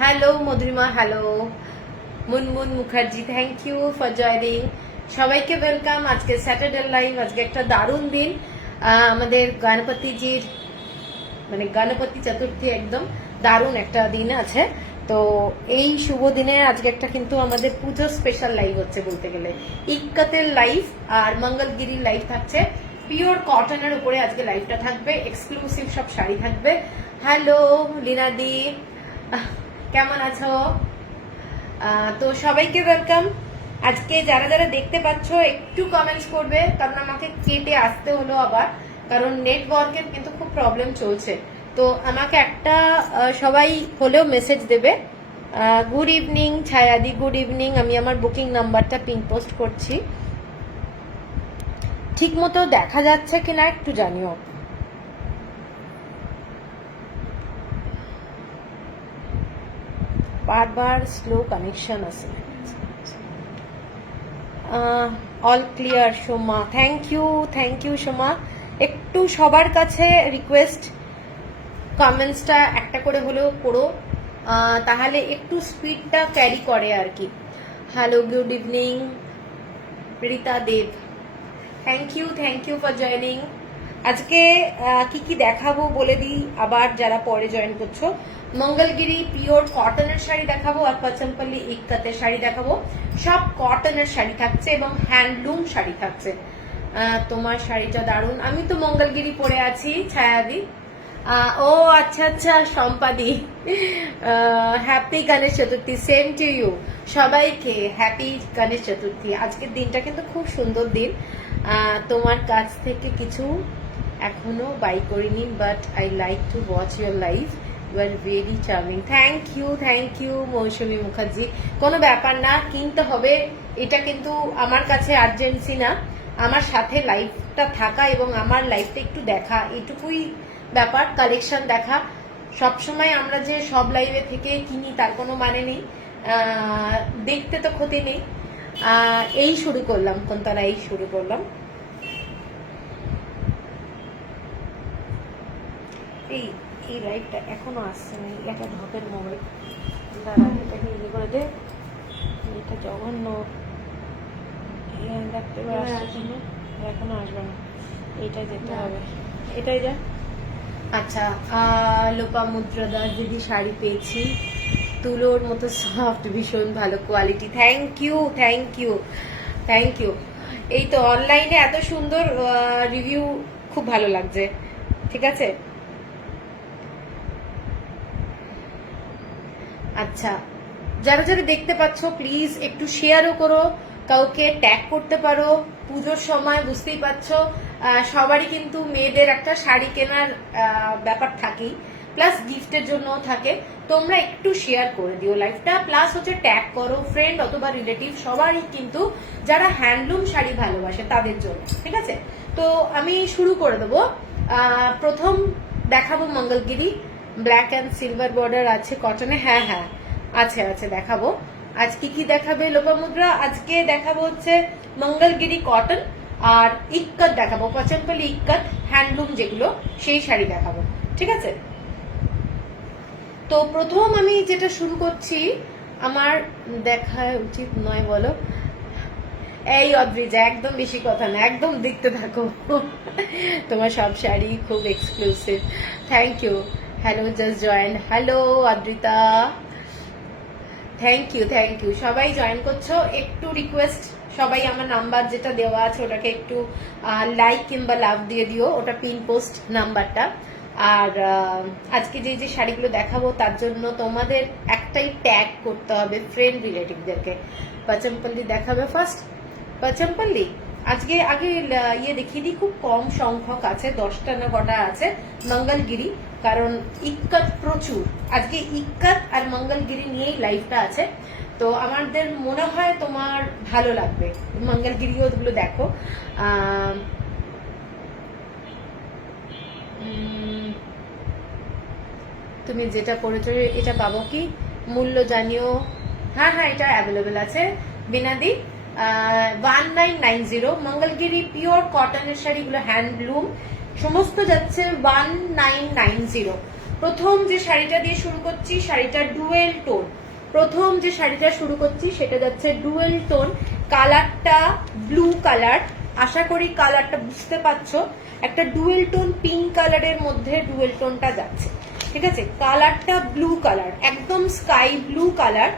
Hello Madhurima, hello Munmun Mukherjee, thank you for joining. সবাইকে welcome. আজকে Saturday live. আজকে একটা দারুণ দিন, আমাদের গণপতিজির মানে গণপতি চতুর্থী, একদম দারুণ একটা দিন আছে। তো এই শুভ দিনে আজকে একটা কিন্তু আমাদের পুজো স্পেশাল লাইভ হচ্ছে বলতে গেলে। ইক্কাতের লাইভ আর মঙ্গলগিরির লাইভ থাকছে। পিওর কটনের উপরে আজকে লাইভটা থাকবে, এক্সক্লুসিভ সব শাড়ি থাকবে। হ্যালো লীনাদি, কেমন আছো? তো সবাইকে ওয়েলকাম। আজকে যারা যারা দেখতে পাচ্ছ একটু কমেন্টস করবে, কারণ আমাকে কেটে আসতে হলো আবার, কারণ নেটওয়ার্কের কিন্তু খুব প্রবলেম চলছে। তো আমাকে একটা সবাই হলেও মেসেজ দেবে। গুড ইভিনিং ছায়াদি, গুড ইভিনিং। আমি আমার বুকিং নাম্বারটা পিন পোস্ট করছি, ঠিক মতো দেখা যাচ্ছে কিনা একটু জানিও। বারবার স্লো কানেকশন আছে। All clear Soma, thank you Soma. একটু সবার কাছে রিকোয়েস্ট, কমেন্টসটা একটা করে হলেও করো, তাহলে একটু স্পিডটা ক্যারি করে আর কি। Hello, good evening Rita Dev, thank you for joining. আজকে কি কি দেখাবো বলে দিই আবার, যারা পরে জয়েন করছো। মঙ্গলগিরি পিওর কটনের শাড়ি দেখাবো, আর পচমপল্লি ইক্কাতের শাড়ি দেখাবো। সব কটনের শাড়ি থাকছে এবং হ্যান্ডলুম শাড়ি থাকছে। তোমার শাড়িটা দারুণ। আমি তো মঙ্গলগিরি পরে আছি ছায়াদি। ও আচ্ছা আচ্ছা, সম্পাদি, happy Ganesh Chaturthi. Same to you, সবাইকে হ্যাপি গণেশ চতুর্থী। আজকের দিনটা কিন্তু খুব সুন্দর দিন। তোমার কাছ থেকে কিছু এখনো বাই করিনি, but I like to watch your live, you are very charming. Thank you Moushumi Mukherjee. কোনো ব্যাপার না, কিনতে হবে, এটা কিন্তু আমার কাছে আর্জেন্সি না। আমার সাথে লাইভটা থাকা এবং আমার লাইভটা একটু দেখা, এটুকুই ব্যাপার। কালেকশন দেখা, সবসময় আমরা যে সব লাইভে থেকে কিনি তার কোনো মানে নেই, দেখতে তো ক্ষতি নেই। এই শুরু করলাম, কোনতারা এই শুরু করলাম। এই এই লাইভটা এখনো আসছে না, এটা ঢপের মোবাইল, দাঁড়া এটাকে ইয়ে করে দে। এটা জঘন্য, দেখতে আসছে না, এখনো আসবে না, এইটাই যেতে হবে, এটাই যা। আচ্ছা, লোপামুদ্রা দাস দিদি শাড়ি পেয়েছি, তুলোর মতো সফট, ভীষণ ভালো কোয়ালিটি। Thank you. এই তো অনলাইনে এত সুন্দর রিভিউ, খুব ভালো লাগছে। ঠিক আছে, আচ্ছা, যারা যারা দেখতে পাচ্ছ প্লিজ একটু শেয়ারও করো, কাউকে ট্যাগ করতে পারো। পুজোর সময় বুঝতেই পারছো, সবারই কিন্তু মেয়েদের একটা শাড়ি কেনার ব্যাপার থাকেই, প্লাস গিফটের জন্য থাকে। তোমরা একটু শেয়ার করে দিও লাইভটা, প্লাস হচ্ছে ট্যাগ করো ফ্রেন্ড অথবা রিলেটিভ, সবারই কিন্তু যারা হ্যান্ডলুম শাড়ি ভালোবাসে তাদের জন্য। ঠিক আছে, তো আমি শুরু করে দেবো। প্রথম দেখাবো Mangalagiri, black and silver border আছে কটনে। হ্যাঁ আছে দেখাবো। আজ কি দেখাবে লোপামুদ্রা? আজকে দেখাবো হচ্ছে মঙ্গলগিরি কটন, আর ইক্কত দেখাবো, পচনপল্লি ইক্কত হ্যান্ডলুম যেগুলো, সেই শাড়ি দেখাবো। ঠিক আছে, তো প্রথম আমি যেটা শুরু করছি, আমার দেখা উচিত নয় বলো? এই অদ্রিজা, একদম বেশি কথা না, একদম দেখতে থাকো। তোমার সব শাড়ি খুব exclusive. Thank you. Hello, just join. Hello Adrita, thank you. সবাই জয়েন করছো, একটু রিকোয়েস্ট, সবাই আমার নাম্বার যেটা দেওয়া আছে ওটাকে একটু লাইক কিংবা লাভ দিয়ে দিও, ওটা পিন পোস্ট নাম্বারটা। আর আজকে যে শাড়িগুলো দেখাবো তার জন্য তোমাদের একটাই ট্যাগ করতে হবে ফ্রেন্ড রিলেটিভদেরকে। পচমপল্লি দেখাবে ফার্স্ট, পচমপল্লি। আজকে আগে ইয়ে দেখিয়ে দিই, খুব কম সংখ্যক আছে, 10টা না কটা আছে। মঙ্গলগিরি, কারণ ইক্কত প্রচুর, আজকে ইক্কত আর মঙ্গলগিরি নিয়েই লাইভটা আছে। তো আমাদের মনে হয় তোমার ভালো লাগবে, মঙ্গলগিরিও ওগুলো দেখো। তুমি যেটা পড়েছো এটা পাবো কি? মূল্য জানিও। হ্যাঁ, এটা অ্যাভেলেবেল আছে বিনাদি। 1990 মঙ্গলগিরি পিওর কটনের শাড়িগুলো হ্যান্ডলুম, সমস্ত যাচ্ছে 1990। প্রথম যে শাড়িটা দিয়ে শুরু করছি, শাড়িটা ডুয়েল টোন। প্রথম যে শাড়িটা শুরু করছি সেটা যাচ্ছে ডুয়েল টোন, কালারটা ব্লু কালার। আশা করি কালারটা বুঝতে পারছো, একটা ডুয়েল টোন পিঙ্ক কালারের মধ্যে ডুয়েল টোনটা যাচ্ছে, ঠিক আছে। কালারটা ব্লু কালার, একদম স্কাই ব্লু কালার,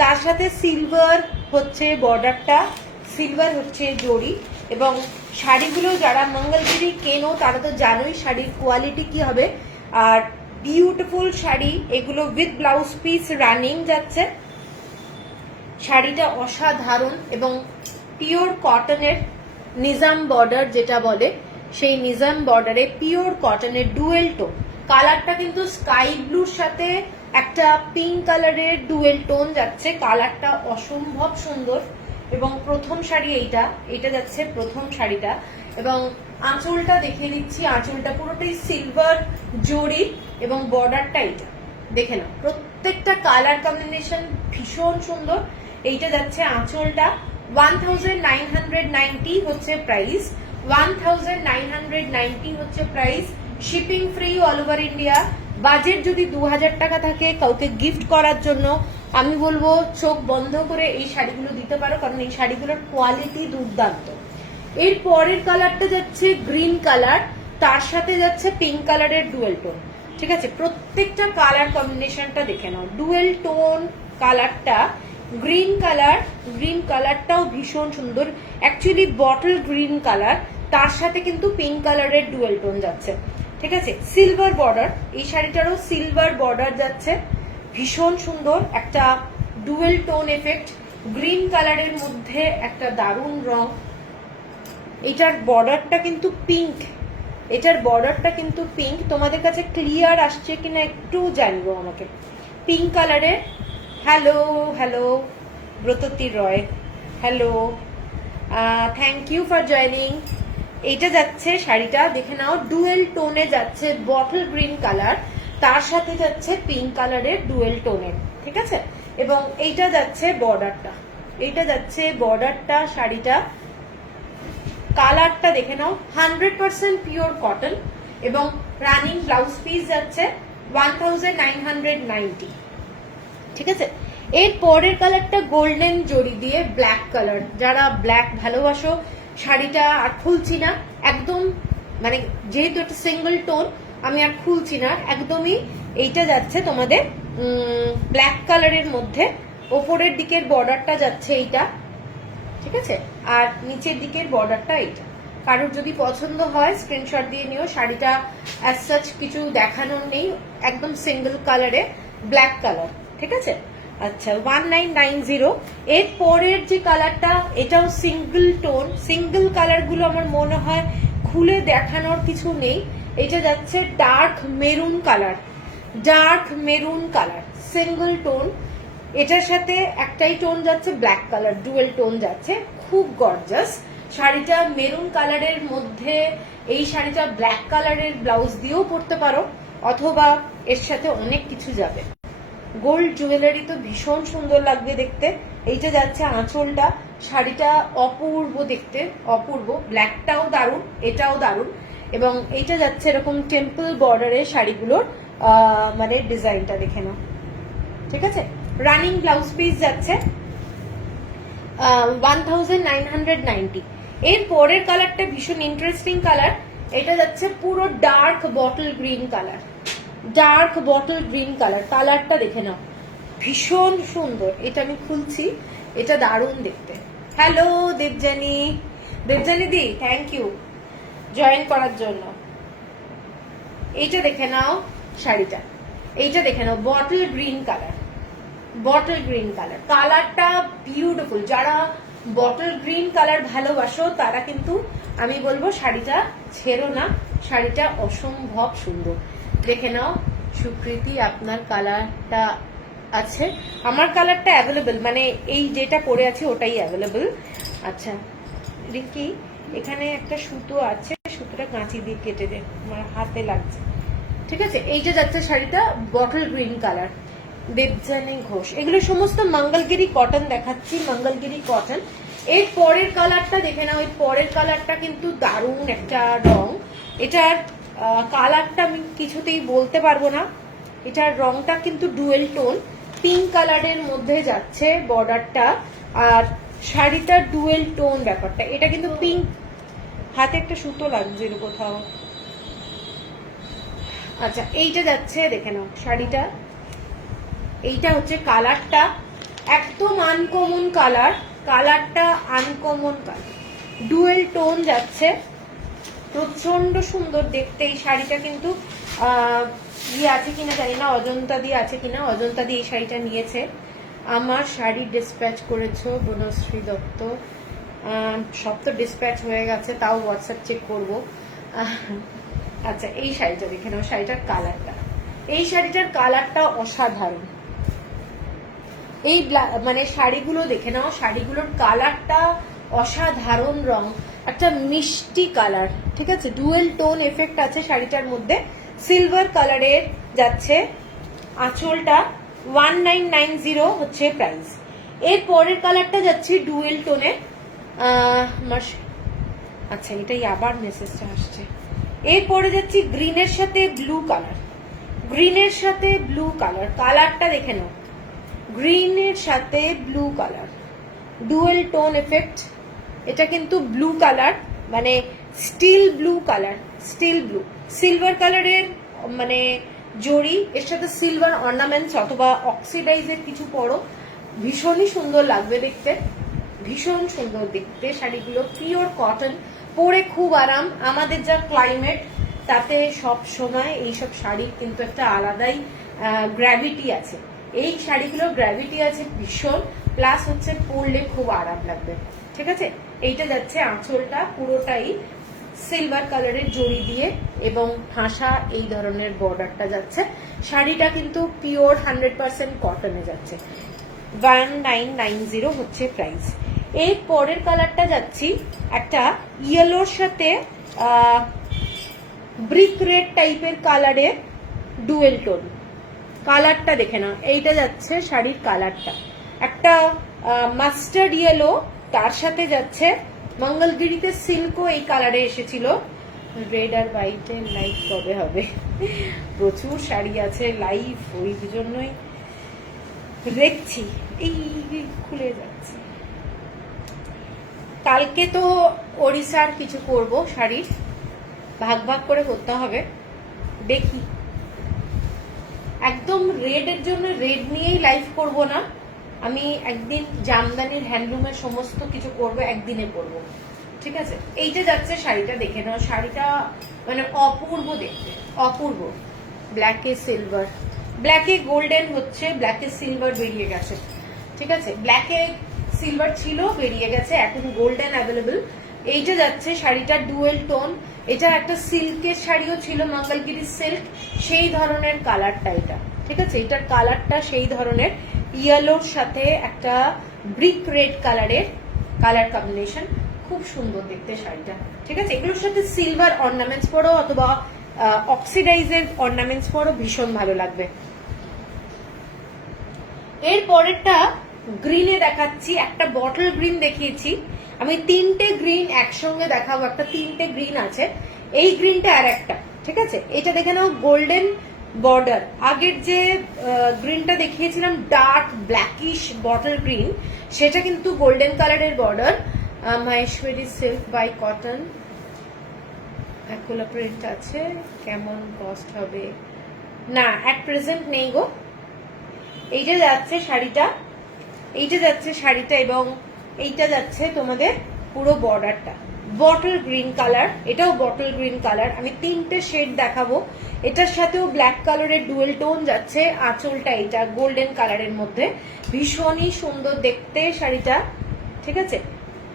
তার সাথে সিলভার হচ্ছে বর্ডারটা, সিলভার হচ্ছে জড়ি। এবং শাড়িগুলো যারা মঙ্গলগিরি কেনো তারা তো জানোই শাড়ির কোয়ালিটি কি হবে। আর বিউটিফুল শাড়ি এগুলো, উইথ ব্লাউজ পিস রানিং যাচ্ছে। শাড়িটা অসাধারণ এবং পিওর কটনের নিজাম বর্ডার যেটা বলে, সেই নিজাম বর্ডারে পিওর কটনের ডুয়েল টোন। কালারটা কিন্তু স্কাই ব্লুর সাথে একটা পিঙ্ক কালারের ডুয়েল টোন যাচ্ছে, কালারটা অসম্ভব সুন্দর। এবং প্রথম শাড়ি এইটা যাচ্ছে প্রথম শাড়িটা। এবং আঁচলটা দেখিয়ে দিচ্ছি, আঁচলটা পুরোটাই সিলভার জড়ি এবং বর্ডারটা এইটা দেখে নাও, প্রত্যেকটা কালার কম্বিনেশন ভীষণ সুন্দর। এইটা যাচ্ছে আঁচলটা। 1990 হচ্ছে প্রাইস, 1990 হচ্ছে price. Shipping free all over India. Budget যদি 2000 টাকা থাকে কাউকে গিফট করার জন্য, আমি বলবো চোখ বন্ধ করে এই শাড়িগুলো দিতে পারো, কারণ এই শাড়িগুলোর কোয়ালিটি দুর্দান্ত। এর পরের কালারটা যাচ্ছে গ্রিন কালার, তার সাথে যাচ্ছে পিঙ্ক কালারের ডুয়েল টোন, ঠিক আছে। প্রত্যেকটা কালার কম্বিনেশনটা দেখে নাও, ডুয়েল টোন কালারটা, গ্রিন কালার, গ্রিন কালারটাও ভীষণ সুন্দর, অ্যাকচুয়ালি বটল গ্রিন কালার, তার সাথে কিন্তু পিঙ্ক কালারের ডুয়েল টোন যাচ্ছে, ঠিক আছে। সিলভার বর্ডার, এই শাড়িটারও সিলভার বর্ডার যাচ্ছে, ভীষণ সুন্দর একটা ডুয়েল টোন এফেক্ট, গ্রিন কালারের মধ্যে একটা দারুণ রং। এটার বর্ডারটা কিন্তু পিঙ্ক, এটার বর্ডারটা কিন্তু পিঙ্ক। তোমাদের কাছে ক্লিয়ার আসছে কিনা একটু জানবো আমাকে। পিঙ্ক কালারের, hello hello Bratati Roy, hello, thank you for joining. এইটা যাচ্ছে শাড়িটা দেখে নাও, ডুয়েল টোনে যাচ্ছে, বটল গ্রিন কালার, তার সাথে যাচ্ছে পিঙ্ক কালারের ডুয়েল টোনের, ঠিক আছে। এবং এইটা যাচ্ছে বর্ডারটা, এইটা যাচ্ছে বর্ডারটা শাড়িটা। কালারটা দেখে নাও, 100% পিওর কটন এবং রানিং ব্লাউজ পিস যাচ্ছে 1990, ঠিক আছে। এর পরের কালারটা গোল্ডেন জড়ি দিয়ে ব্ল্যাক কালার, যারা ব্ল্যাক ভালোবাসো, শাড়িটা আর খুলছি না একদম, মানে যেহেতু একটা সিঙ্গেল টোন আমি আর খুলছি না একদমই। এইটা যাচ্ছে তোমাদের ব্ল্যাক কালারের মধ্যে, ওপরের দিকের বর্ডারটা যাচ্ছে এইটা, ঠিক আছে। আর নিচের দিকের বর্ডারটা এইটা। কারোর যদি পছন্দ হয় স্ক্রিনশট দিয়ে নিও। শাড়িটা অ্যাজ সাচ কিছু দেখানোর নেই, একদম সিঙ্গেল কালারে ব্ল্যাক কালার, ঠিক আছে। আচ্ছা 1990। এর পরের যে কালারটা, এটাও সিঙ্গেল টোন, সিঙ্গেল কালারগুলো আমার মনে হয় খুলে দেখানোর কিছু নেই। এটা যাচ্ছে dark maroon colour, dark maroon colour, single tone. এটার সাথে একটাই টোন যাচ্ছে ব্ল্যাক কালার, ডুয়েল টোন যাচ্ছে, খুব গর্জাস শাড়িটা। মেরুন কালারের মধ্যে এই শাড়িটা ব্ল্যাক কালারের ব্লাউজ দিয়েও পরতে পারো, অথবা এর সাথে অনেক কিছু যাবে। গোল্ড জুয়েলারি তো ভীষণ সুন্দর লাগবে দেখতে। এইটা যাচ্ছে আঁচলটা, শাড়িটা অপূর্ব দেখতে, অপূর্ব, ব্ল্যাকটাও দারুণ, এটাও দারুণ। এবং এইটা যাচ্ছে এরকম টেম্পল বর্ডারের শাড়িগুলোর মানে ডিজাইনটা দেখে নাও, ঠিক আছে। রানিং ব্লাউজ পিস যাচ্ছে 1990। এর পরের কালারটা ভীষণ ইন্টারেস্টিং কালার, এটা যাচ্ছে পুরো dark bottle green colour, dark bottle green colour, কালারটা দেখে নাও ভীষণ সুন্দর। এটা আমি খুলছি, এটা দারুণ দেখতে। হ্যালো দেবজানি, দেবজানি দি থ্যাংক ইউ জয়েন করার জন্য। এইটা দেখে নাও শাড়িটা, এইটা দেখে নাও bottle green colour, bottle green colour, কালারটা বিউটিফুল। যারা বটল গ্রিন কালার ভালোবাসো তারা কিন্তু আমি বলবো শাড়িটা ছেড়ো না, শাড়িটা অসম্ভব সুন্দর। দেখে নাও সুকৃতি, আপনার কালারটা আছে, আমার কালারটা অ্যাভেলেবেল, মানে এই যেটা পরে আছে ওটাই অ্যাভেলেবেল। আচ্ছা রিঙ্কি, এখানে একটা সুতো আছে, সুতোটা কাঁচি দিয়ে কেটে দে, আমার হাতে লাগছে, ঠিক আছে। এই যে যাচ্ছে শাড়িটা bottle green colour, Debjani Ghosh, এগুলো সমস্ত মঙ্গলগিরি কটন দেখাচ্ছি, মঙ্গলগিরি কটন। এর পরের কালারটা দেখে নাও, এর পরের কালারটা কিন্তু দারুণ একটা রং। এটার কালারটা আমি কিছুতেই বলতে পারবো না, এটার রংটা কিন্তু ডুয়েল টোন, পিঙ্ক কালারের মধ্যে যাচ্ছে বর্ডারটা, আর শাড়িটার ডুয়েল টোন ব্যাপারটা। এটা কিন্তু পিঙ্ক, হাতে একটা সুতো লাগছে কোথাও। আচ্ছা, এইটা যাচ্ছে, দেখে নাও শাড়িটা, এইটা হচ্ছে কালারটা, একদম আনকমন কালার, কালারটা আনকমন কালার, ডুয়েল টোন যাচ্ছে, প্রচন্ড সুন্দর দেখতে। এই শাড়িটা কিন্তু ইয়ে আছে কিনা জানি না, অজন্তা দিয়ে আছে কিনা, অজন্তা দিয়ে এই শাড়িটা নিয়েছে। আমার শাড়ি ডিসপ্যাচ করেছো বনশ্রী দত্ত, সব তো ডিসপ্যাচ হয়ে গেছে, তাও হোয়াটসঅ্যাপ চেক করবো। আচ্ছা, এই শাড়িটা দেখে নাও, শাড়িটার কালারটা, এই শাড়িটার কালারটা অসাধারণ। এই মানে শাড়িগুলো দেখে নাও, শাড়িগুলোর কালারটা অসাধারণ, রং একটা মিষ্টি কালার, ঠিক আছে, ডুয়েল টোন এফেক্ট আছে শাড়িটার মধ্যে, সিলভার কালারের যাচ্ছে। আঁচলটা 1990 হচ্ছে প্রাইস। এর পরের কালারটা যাচ্ছে ডুয়েল টোনে, আচ্ছা এটাই আবার মেসেজটা আসছে। এরপরে যাচ্ছি গ্রিনের সাথে ব্লু কালার, গ্রিনের সাথে ব্লু কালার, কালারটা দেখে নাও, গ্রিনের সাথে blue colour, dual tone effect. এটা কিন্তু ব্লু কালার, মানে steel blue colour, steel blue, silver কালারের মানে জড়ি, এর সাথে সিলভার অর্নামেন্টস অথবা অক্সিডাইজের কিছু পরো, ভীষণই সুন্দর লাগবে দেখতে, ভীষণ সুন্দর দেখতে শাড়িগুলো, পিওর কটন, পরে খুব আরাম। আমাদের যা ক্লাইমেট তাতে সব সময় এইসব শাড়ির কিন্তু একটা আলাদাই গ্র্যাভিটি আছে, এই শাড়িগুলোর গ্র্যাভিটি আছে ভীষণ, প্লাস হচ্ছে পরলে খুব আরাম লাগবে, ঠিক আছে। এইটা যাচ্ছে আঁচলটা পুরোটাই সিলভার কালারের জড়ি দিয়ে এবং ঠাসা এই ধরনের বর্ডারটা যাচ্ছে। শাড়িটা কিন্তু পিওর 100% কটনে যাচ্ছে, 1990 হচ্ছে প্রাইস। এর পরের কালারটা যাচ্ছি একটা ইয়েলোর সাথে ব্রিক রেড টাইপের কালারের ডুয়েল টোন, কালারটা দেখে না, এইটা যাচ্ছে শাড়ির কালারটা, একটা মাস্টার্ড ইয়েলো, তার সাথে যাচ্ছে মঙ্গলগিরিতে সিল্কও এই কালারে এসেছিল। রেড আর হোয়াইটের লাইভ কবে হবে? প্রচুর শাড়ি আছে লাইভ, ওই জন্যই দেখছি, এই খুলে যাচ্ছে। কালকে তো ওড়িশার কিছু করব, শাড়ির ভাগ ভাগ করে করতে হবে, দেখি। একদম রেডের জন্য রেড নিয়েই লাইভ করব না, আমি একদিন জামদানির হ্যান্ডলুমের সমস্ত কিছু করব, একদিনে করব, ঠিক আছে। এইটা যাচ্ছে শাড়িটা দেখে নাও, শাড়িটা মানে অপূর্ব দেখতে, অপূর্ব, ব্ল্যাকে সিলভার, ব্ল্যাকে গোল্ডেন হচ্ছে, ব্ল্যাকে সিলভার বেরিয়ে গেছে, ঠিক আছে, ব্ল্যাকে সিলভার ছিল বেরিয়ে গেছে, এখন গোল্ডেন অ্যাভেলেবল। এইটা যাচ্ছে শাড়িটা ডুয়েল টোন, এটা একটা সিল্কের শাড়িও ছিল, মঙ্গলগিরি সিল্ক, সেই ধরনের কালারটা এটা, ঠিক আছে, এটার কালারটা সেই ধরনের, ইয়েলোর সাথে একটা ব্রিক রেড কালারের কালার কম্বিনেশন, খুব সুন্দর দেখতে শাড়িটা, ঠিক আছে। এগুলোর সাথে সিলভার অর্নামেন্টস পরো অথবা অক্সিডাইজের অর্নামেন্টস পরো, ভীষণ ভালো লাগবে। এর পরেরটা গ্রিনে দেখাচ্ছি, একটা বটল গ্রিন দেখিয়েছি আমি, তিনটে গ্রিন একসঙ্গে দেখাবো, একটা তিনটে গ্রিন আছে, এই গ্রিনটা আর একটা, ঠিক আছে। এটা দেখে নাও গোল্ডেন বর্ডার, আগের যে গ্রিনটা দেখিয়েছিলাম ডার্ক ব্ল্যাকিশ বটল গ্রিন, সেটা কিন্তু গোল্ডেন কালারের border. Maheshwari silk by cotton, অ্যাকুলা প্রিন্ট আছে, কেমন কস্ট হবে? না, অ্যাট প্রেজেন্ট নেই গো। এইটা যাচ্ছে শাড়িটা, এইটা যাচ্ছে শাড়িটা, এবং এইটা যাচ্ছে তোমাদের পুরো বর্ডারটা বটল গ্রিন কালার, এটাও বটল গ্রিন কালার, আমি তিনটে শেড দেখাবো। এটার সাথেও ব্ল্যাক কালারের ডুয়েল টোন যাচ্ছে, আঁচলটা এটা গোল্ডেন কালারের মধ্যে, ভীষণই সুন্দর দেখতে শাড়িটা, ঠিক আছে।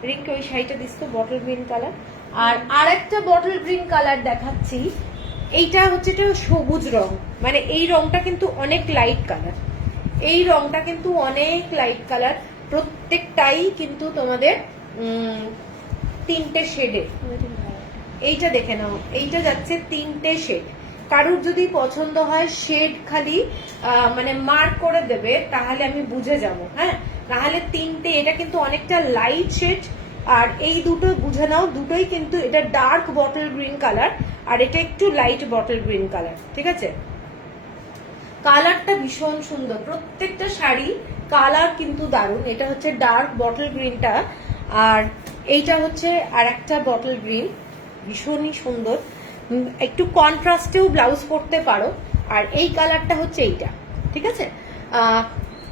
রিঙ্কি ওই শাড়িটা দিস তো, বটল গ্রিন কালার। আর আরেকটা বটল গ্রিন কালার দেখাচ্ছি, এইটা হচ্ছে এটা সবুজ রং, মানে এই রংটা কিন্তু অনেক লাইট কালার, এই রংটা কিন্তু অনেক লাইট কালার, প্রত্যেকটাই কিন্তু তোমাদের তিনটে শেডের। এইটা দেখে নাও, এইটা যাচ্ছে তিনটে শেড, কারুর যদি পছন্দ হয় শেড খালি মানে মার্ক করে দেবে, তাহলে আমি বুঝে যাব, হ্যাঁ, তাহলে তিনটে, এটা কিন্তু অনেকটা লাইট শেড, আর এই দুটো বুঝে নাও, দুটোই কিন্তু, এটা ডার্ক বটল গ্রিন কালার আর এটা একটু লাইট বটল গ্রিন কালার, ঠিক আছে। কালারটা ভীষণ সুন্দর, প্রত্যেকটা শাড়ি কালার কিন্তু দারুণ। এটা হচ্ছে ডার্ক বটল গ্রিনটা, আর এইটা হচ্ছে আর একটা বটল গ্রিন, ভীষণই সুন্দর। একটু কন্ট্রাস্টেও ব্লাউজ পরতে পারো। আর এই কালারটা হচ্ছে এইটা, ঠিক আছে।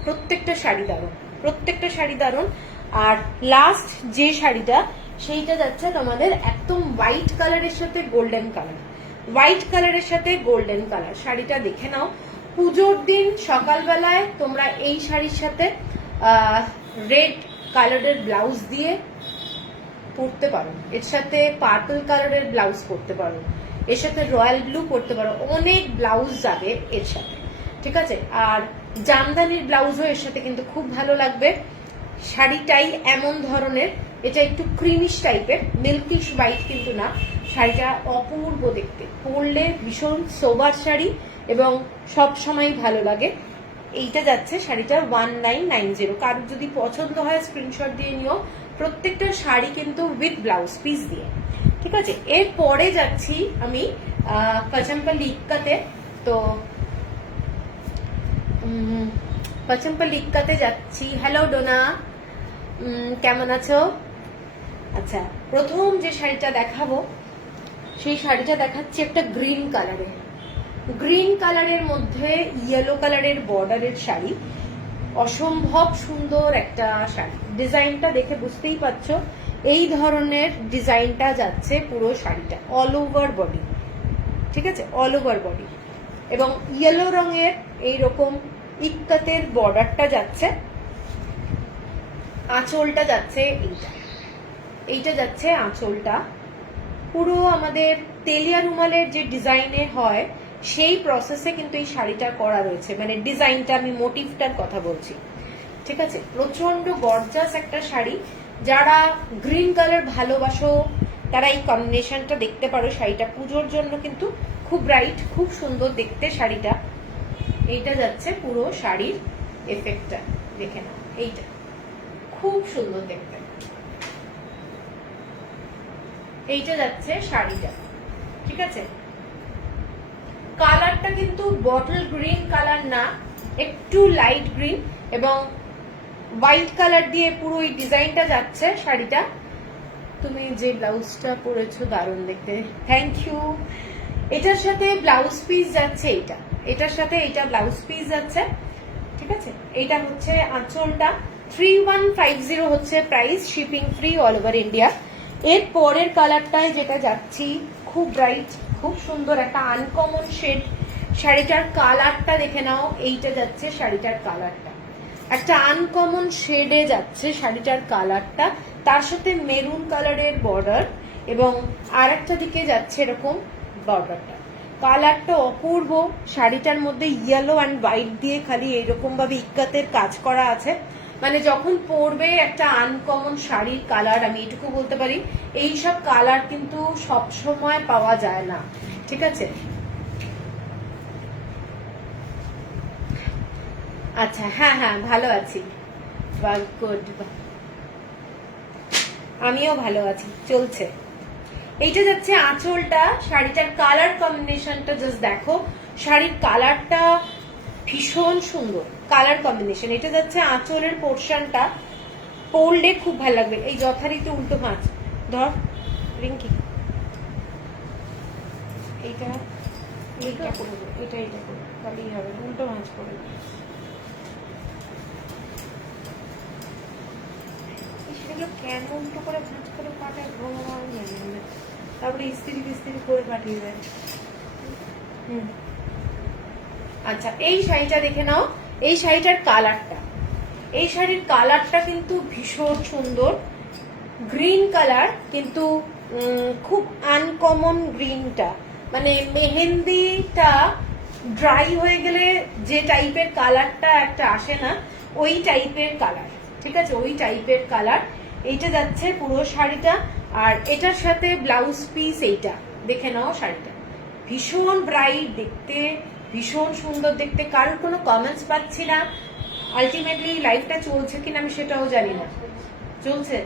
প্রত্যেকটা শাড়ি দারুণ, প্রত্যেকটা শাড়ি দারুণ। আর লাস্ট যে শাড়িটা, সেইটা যাচ্ছে তোমাদের একদম হোয়াইট কালারের সাথে গোল্ডেন কালার, হোয়াইট কালারের সাথে গোল্ডেন কালার। শাড়িটা দেখে নাও। পুজোর দিন সকালবেলায় তোমরা এই শাড়ির সাথে রেড কালারের ব্লাউজ দিয়ে পরতে পারো, এর সাথে পার্পল কালারের ব্লাউজ পরতে পারো, এর সাথে রয়্যাল ব্লু পরতে পারো, অনেক ব্লাউজ যাবে এর সাথে, ঠিক আছে। আর জামদানির ব্লাউজও এর সাথে কিন্তু খুব ভালো লাগবে। শাড়িটাই এমন ধরনের, এটা একটু ক্রিমিশ টাইপের, মিল্কিশ হোয়াইট কিন্তু না। শাড়িটা অপূর্ব দেখতে, পরলে ভীষণ সোবার শাড়ি এবং সব সময় ভালো লাগে। এইটা যাচ্ছে শাড়িটা 1990। কারোর যদি পছন্দ হয় স্ক্রিনশট দিয়ে নিও। প্রত্যেকটা শাড়ি কিন্তু উইথ ব্লাউজ পিস দিয়ে, ঠিক আছে। এরপরে যাচ্ছি আমি পচমপল্লি ইক্কাতে। তো পচমপল্লি ইক্কাতে যাচ্ছি। হ্যালো ডোনা, কেমন আছো? আচ্ছা, প্রথম যে শাড়িটা দেখাবো সেই শাড়িটা দেখাচ্ছি একটা গ্রিন কালারের, গ্রিন কালারের মধ্যে ইয়েলো কালারের বর্ডারের শাড়ি। অসম্ভব সুন্দর একটা শাড়ি, ডিজাইনটা দেখে বুঝতেই পারছো। এই ধরনের ডিজাইনটা যাচ্ছে পুরো শাড়িটা, অল ওভার বডি, ঠিক আছে, অল ওভার বডি। এবং ইয়েলো রঙের এইরকম ইক্কাতের বর্ডারটা যাচ্ছে। আঁচলটা যাচ্ছে এইটা, এইটা যাচ্ছে আঁচলটা। পুরো আমাদের তেলিয়া রুমালের যে ডিজাইনে হয় সেই প্রসেসে কিন্তু এই শাড়িটা করা রয়েছে, মানে ডিজাইনটা, আমি মোটিভটার কথা বলছি, ঠিক আছে। প্রচন্ড গর্জাস একটা শাড়ি। যারা গ্রিন কালার ভালোবাসো তারা এই কম্বিনেশনটা দেখতে পারো। শাড়িটা পুজোর জন্য কিন্তু খুব ব্রাইট, খুব সুন্দর দেখতে শাড়িটা। এইটা যাচ্ছে পুরো শাড়ির এফেক্টটা, দেখে নাও, এইটা খুব সুন্দর দেখতে। এইটা যাচ্ছে শাড়িটা, ঠিক আছে। কালারটা কিন্তু বটল গ্রিন কালার না, একটু লাইট গ্রিন এবং হোয়াইট কালার দিয়ে পুরো এই ডিজাইনটা যাচ্ছে শাড়িটা। তুমি যে ব্লাউজটা পরেছো দারুণ দেখতে, থ্যাংক ইউ। এটার সাথে ব্লাউজ পিস যাচ্ছে এইটা, এটার সাথে এইটা ব্লাউজ পিস যাচ্ছে, ঠিক আছে। এইটা হচ্ছে আঁচলটা। 3150 হচ্ছে price, shipping free all over India. এর পরের কালারটায় যেটা যাচ্ছি, খুব ব্রাইট, খুব সুন্দর একটা আনকমন শেড। শাড়িটার কালারটা দেখে নাও, এইটা যাচ্ছে শাড়িটার কালারটা, একটা আনকমন শেডে যাচ্ছে শাড়িটার কালারটা। তার সাথে মেরুন কালারের বর্ডার এবং আর একটা দিকে যাচ্ছে এরকম বর্ডারটা। কালারটা অপূর্ব। শাড়িটার মধ্যে ইয়েলো অ্যান্ড হোয়াইট দিয়ে খালি এইরকম ভাবে ইক্কাতের কাজ করা আছে। মানে যখন পরবে একটা আনকমন শাড়ির কালার, আমি এটুকু বলতে পারি, এইসব কালার কিন্তু সব সময় পাওয়া যায় না, ঠিক আছে। আচ্ছা, হ্যাঁ হ্যাঁ, ভালো আছি, গুড, আমিও ভালো আছি, চলছে। এইটা যাচ্ছে আঁচলটা। শাড়িটার কালার কম্বিনেশনটা জাস্ট দেখো, শাড়ির কালারটা ভীষণ সুন্দর কালার কম্বিনেশন। এটা যাচ্ছে আঁচলের পোর্শনটা, পরলে খুব ভালো লাগবে। এই যথারীতি উল্টো ভাঁজ ধর রিঙ্কি, এইটা এইটা করে দেবো, এটা এটা করে তাহলেই হবে, উল্টো ভাঁজ করে। সেগুলো কেন উল্টো করে ভাঁজ করে পাঠায় ভগবান জানে, তারপরে ইস্ত্রি ফিস্ত্রি করে পাঠিয়ে দেয়। আচ্ছা, এই শাড়িটা দেখে নাও, এই শাড়িটার কালারটা, এই শাড়ির কালারটা কিন্তু ভীষণ সুন্দর, গ্রিন কালার, কিন্তু খুব আনকমন গ্রিনটা, মানে মেহেন্দিটা ড্রাই হয়ে গেলে যে টাইপের কালারটা একটা আসে না, ওই টাইপের কালার, ঠিক আছে, ওই টাইপের কালার। এইটা যাচ্ছে পুরো শাড়িটা। আর এটার সাথে ব্লাউজ পিস এইটা দেখে নাও। শাড়িটা ভীষণ ব্রাইট দেখতে, ভীষণ সুন্দর দেখতে। কারোর কোনো কমেন্টস পাচ্ছি না। আলটিমেটলি লাইভটা চলছে কিনা আমি সেটাও জানি না। চলছে?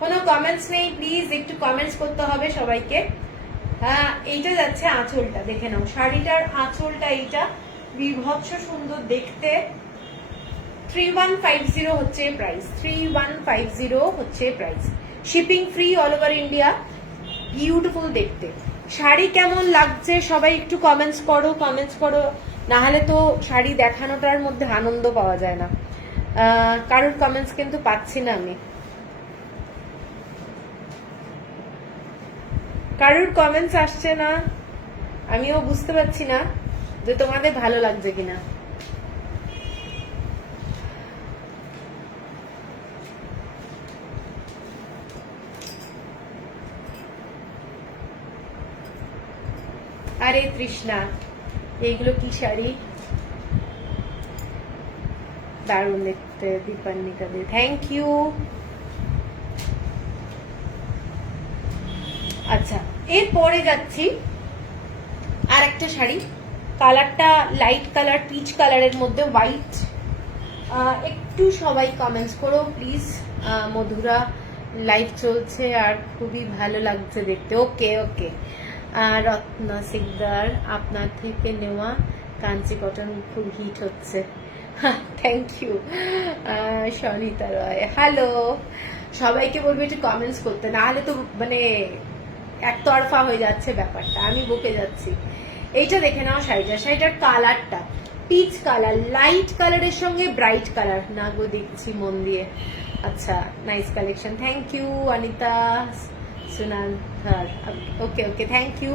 কোনো কমেন্টস নেই, প্লিজ একটু কমেন্টস করতে হবে সবাইকে। হ্যাঁ, এইটা যাচ্ছে আঁচলটা, দেখে নাও। শাড়িটার আঁচলটা এইটা, বিভৎস সুন্দর দেখতে। 3150 হচ্ছে প্রাইস, 3150 হচ্ছে price. Shipping free all over India. Beautiful দেখতে। শাড়ি কেমন লাগছে সবাই একটু কমেন্টস করো, না হলে তো শাড়ি দেখানোটার মধ্যে আনন্দ পাওয়া যায় না। কারোর কমেন্টস কিন্তু পাচ্ছি না আমি, কারোর কমেন্টস আসছে না, আমিও বুঝতে পারছি না যে তোমাদের ভালো লাগছে কিনা। আরে তৃষ্ণা, এইগুলো কি শাড়ি, দারুণ দেখতে। দীপান্বিকা দে, থ্যাংক ইউ। আচ্ছা, এরপরে যাচ্ছি আর একটা শাড়ি, কালারটা লাইট কালার, পিচ কালারের মধ্যে হোয়াইট। একটু সবাই কমেন্টস করো প্লিজ। মধুরা লাইভ চলছে আর খুবই ভালো লাগছে দেখতে। ওকে ওকে। রত্না সিকদার, আপনার থেকে নেওয়া কাঞ্চি কটন খুব হিট হচ্ছে। Thank you. Sonita Roy, hello. সবাইকে বলবো একটু কমেন্টস করতে, না হলে তো মানে একতরফা হয়ে যাচ্ছে ব্যাপারটা, আমি বকে যাচ্ছি। এইটা দেখে নাও শাড়িটার কালারটা পিচ কালার, লাইট কালারের সঙ্গে ব্রাইট কালার। না গো, দেখছি মন দিয়ে। আচ্ছা, nice collection, thank you Anita সুনান্থার। Okay okay, thank you.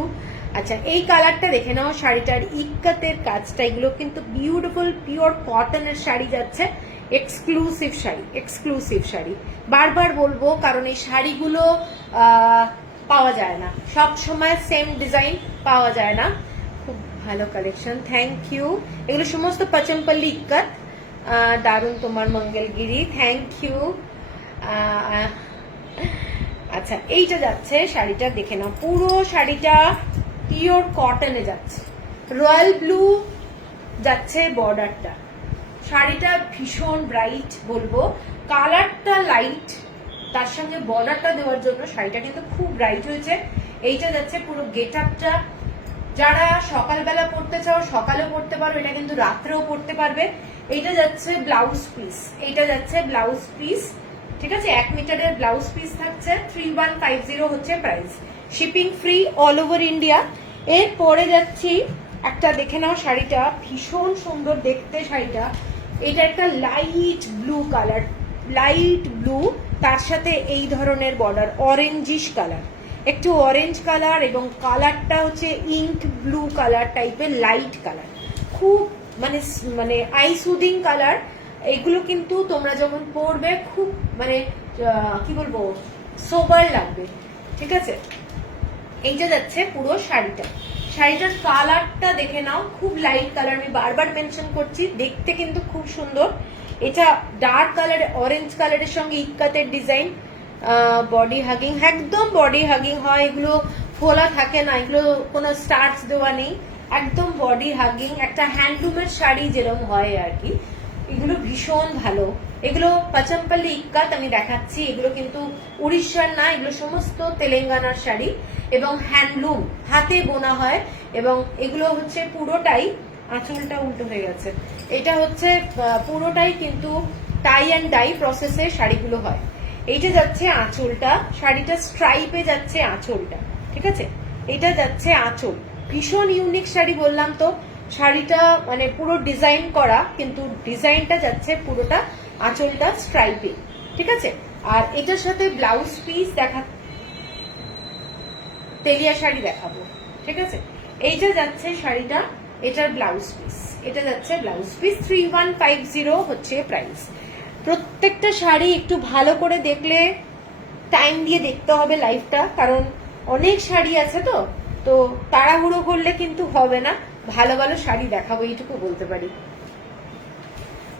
আচ্ছা, এই কালারটা দেখে নাও শাড়িটার ইক্কাতের কাজটা, এগুলো কিন্তু বিউটিফুল পিওর কটনের শাড়ি যাচ্ছে। এক্সক্লুসিভ শাড়ি, এক্সক্লুসিভ শাড়ি, বারবার বলবো, কারণ এই শাড়িগুলো পাওয়া যায় না, সব সময় সেম ডিজাইন পাওয়া যায় না। খুব ভালো কালেকশন, থ্যাংক ইউ। এগুলো সমস্ত পচমপল্লি ইক্কাত। দারুণ তোমার মঙ্গলগিরি, থ্যাংক ইউ। আচ্ছা, এইটা যাচ্ছে শাড়িটা দেখে নাও, পুরো শাড়িটা পিওর কটনে যাচ্ছে, রয়্যাল ব্লু যাচ্ছে বর্ডারটা। শাড়িটা ভীষণ ব্রাইট বলবো, কালারটা লাইট, তার সঙ্গে বর্ডারটা দেওয়ার জন্য শাড়িটা কিন্তু খুব ব্রাইট হয়েছে। এইটা যাচ্ছে পুরো গেট আপটা, যারা সকালবেলা পড়তে চাও সকালেও পড়তে পারো, এটা কিন্তু রাত্রেও পড়তে পারবে। এইটা যাচ্ছে ব্লাউজ পিস, এইটা যাচ্ছে ব্লাউজ পিস, ঠিক আছে, 1 মিটারের ব্লাউজ পিস থাকছে। 3150 হচ্ছে price, shipping free all over India. এরপরে যাচ্ছি একটা, দেখে নাও শাড়িটা ভীষণ সুন্দর দেখতে শাড়িটা। এটা একটা light blue colour, light blue, তার সাথে এই ধরনের বর্ডার, অরেঞ্জিশ কালার, একটু অরেঞ্জ কালার, এবং কালারটা হচ্ছে ইঙ্ক ব্লু কালার টাইপের, লাইট কালার, খুব মানে মানে আই সুদিং কালার। এগুলো কিন্তু তোমরা যখন পরবে খুব মানে কি বলবো, সোবার লাগবে, ঠিক আছে। এইটা যাচ্ছে পুরো শাড়িটা, শাড়িটার কালারটা দেখে নাও, খুব লাইট কালার, আমি বারবার মেনশন করছি, দেখতে কিন্তু খুব সুন্দর। এটা ডার্ক কালার, অরেঞ্জ কালারের সঙ্গে ইক্কাতের ডিজাইন, বডি হাগিং, একদম বডি হাগিং হয়, এগুলো ফোলা থাকে না, এগুলো কোনো স্টার্চ দেওয়া নেই, একদম বডি হাগিং, একটা হ্যান্ডলুমের শাড়ি যেরকম হয় আর কি। এগুলো ভীষণ ভালো, এগুলো পচমপল্লি ইক্কাত আমি দেখাচ্ছি, এগুলো কিন্তু উড়িষ্যার না, এগুলো সমস্ত তেলেঙ্গানার শাড়ি এবং হ্যান্ডলুম, হাতে বোনা হয়, এবং এগুলো হচ্ছে পুরোটাই, আঁচলটা উল্টো হয়ে গেছে, এটা হচ্ছে পুরোটাই কিন্তু টাই অ্যান্ড ডাই প্রসেসে শাড়িগুলো হয়। এইটা যাচ্ছে আঁচলটা, শাড়িটা স্ট্রাইপে যাচ্ছে আঁচলটা, ঠিক আছে, এটা যাচ্ছে আঁচল। ভীষণ ইউনিক শাড়ি বললাম তো, শাড়িটা মানে পুরো ডিজাইন করা, কিন্তু ডিজাইনটা যাচ্ছে পুরোটা আঁচলটা স্ট্রাইপে, ঠিক আছে। আর এটার সাথে ব্লাউজ পিস দেখা, তেলিয়া শাড়ি দেখাবো, ঠিক আছে। এইটা যাচ্ছে শাড়িটা, এটার ব্লাউজ পিস, এটা যাচ্ছে ব্লাউজ পিস। 3150 হচ্ছে প্রাইস। প্রত্যেকটা শাড়ি একটু ভালো করে দেখলে, টাইম দিয়ে দেখতে হবে লাইভটা, কারণ অনেক শাড়ি আছে তো, তো তাড়াহুড়ো করলে কিন্তু হবে না। ভালো ভালো শাড়ি দেখাবো, এইটুকু বলতে পারি।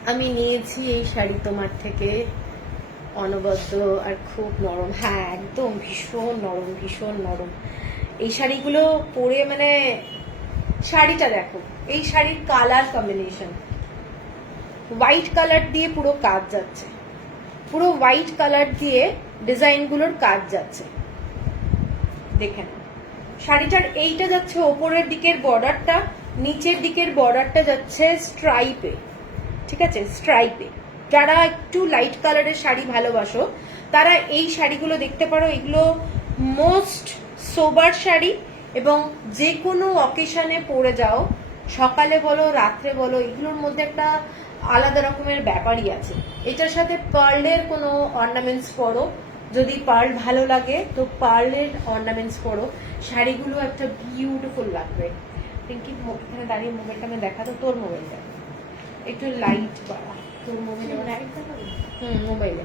আমি নিয়েছি এই শাড়ি তোমার থেকে, অনবদ্য আর খুব নরম, হ্যাঁ একদম ভীষণ নরম, ভীষণ নরম। এই শাড়িগুলো পরে মানে, শাড়িটা দেখো, এই শাড়ির কালার কম্বিনেশন, হোয়াইট কালার দিয়ে পুরো কাজ যাচ্ছে, পুরো হোয়াইট কালার দিয়ে ডিজাইনগুলোর কাজ যাচ্ছে, দেখেন শাড়িটার। এইটা যাচ্ছে ওপরের দিকের বর্ডারটা নিচের দিকের বর্ডারটা যাচ্ছে স্ট্রাইপে, ঠিক আছে, স্ট্রাইপে। যারা একটু লাইট কালারের শাড়ি ভালোবাসো তারা এই শাড়িগুলো দেখতে পারো। এগুলো মোস্ট সোবার শাড়ি এবং যে কোনো অকেশনে পরে যাও, সকালে বলো রাত্রে বলো, এগুলোর মধ্যে একটা আলাদা রকমের ব্যাপারই আছে। এটার সাথে পার্লের কোনো অর্নামেন্টস পরো, যদি পার্ল ভালো লাগে তো পার্লের অর্নামেন্টস পরো, শাড়িগুলো একটা বিউটিফুল লাগবে। পিঙ্কি এখানে দাঁড়িয়ে মোবাইলটা আমি দেখাতো, তোর মোবাইলটা একটু লাইট বাড়া, তোর মোবাইলে মোবাইলে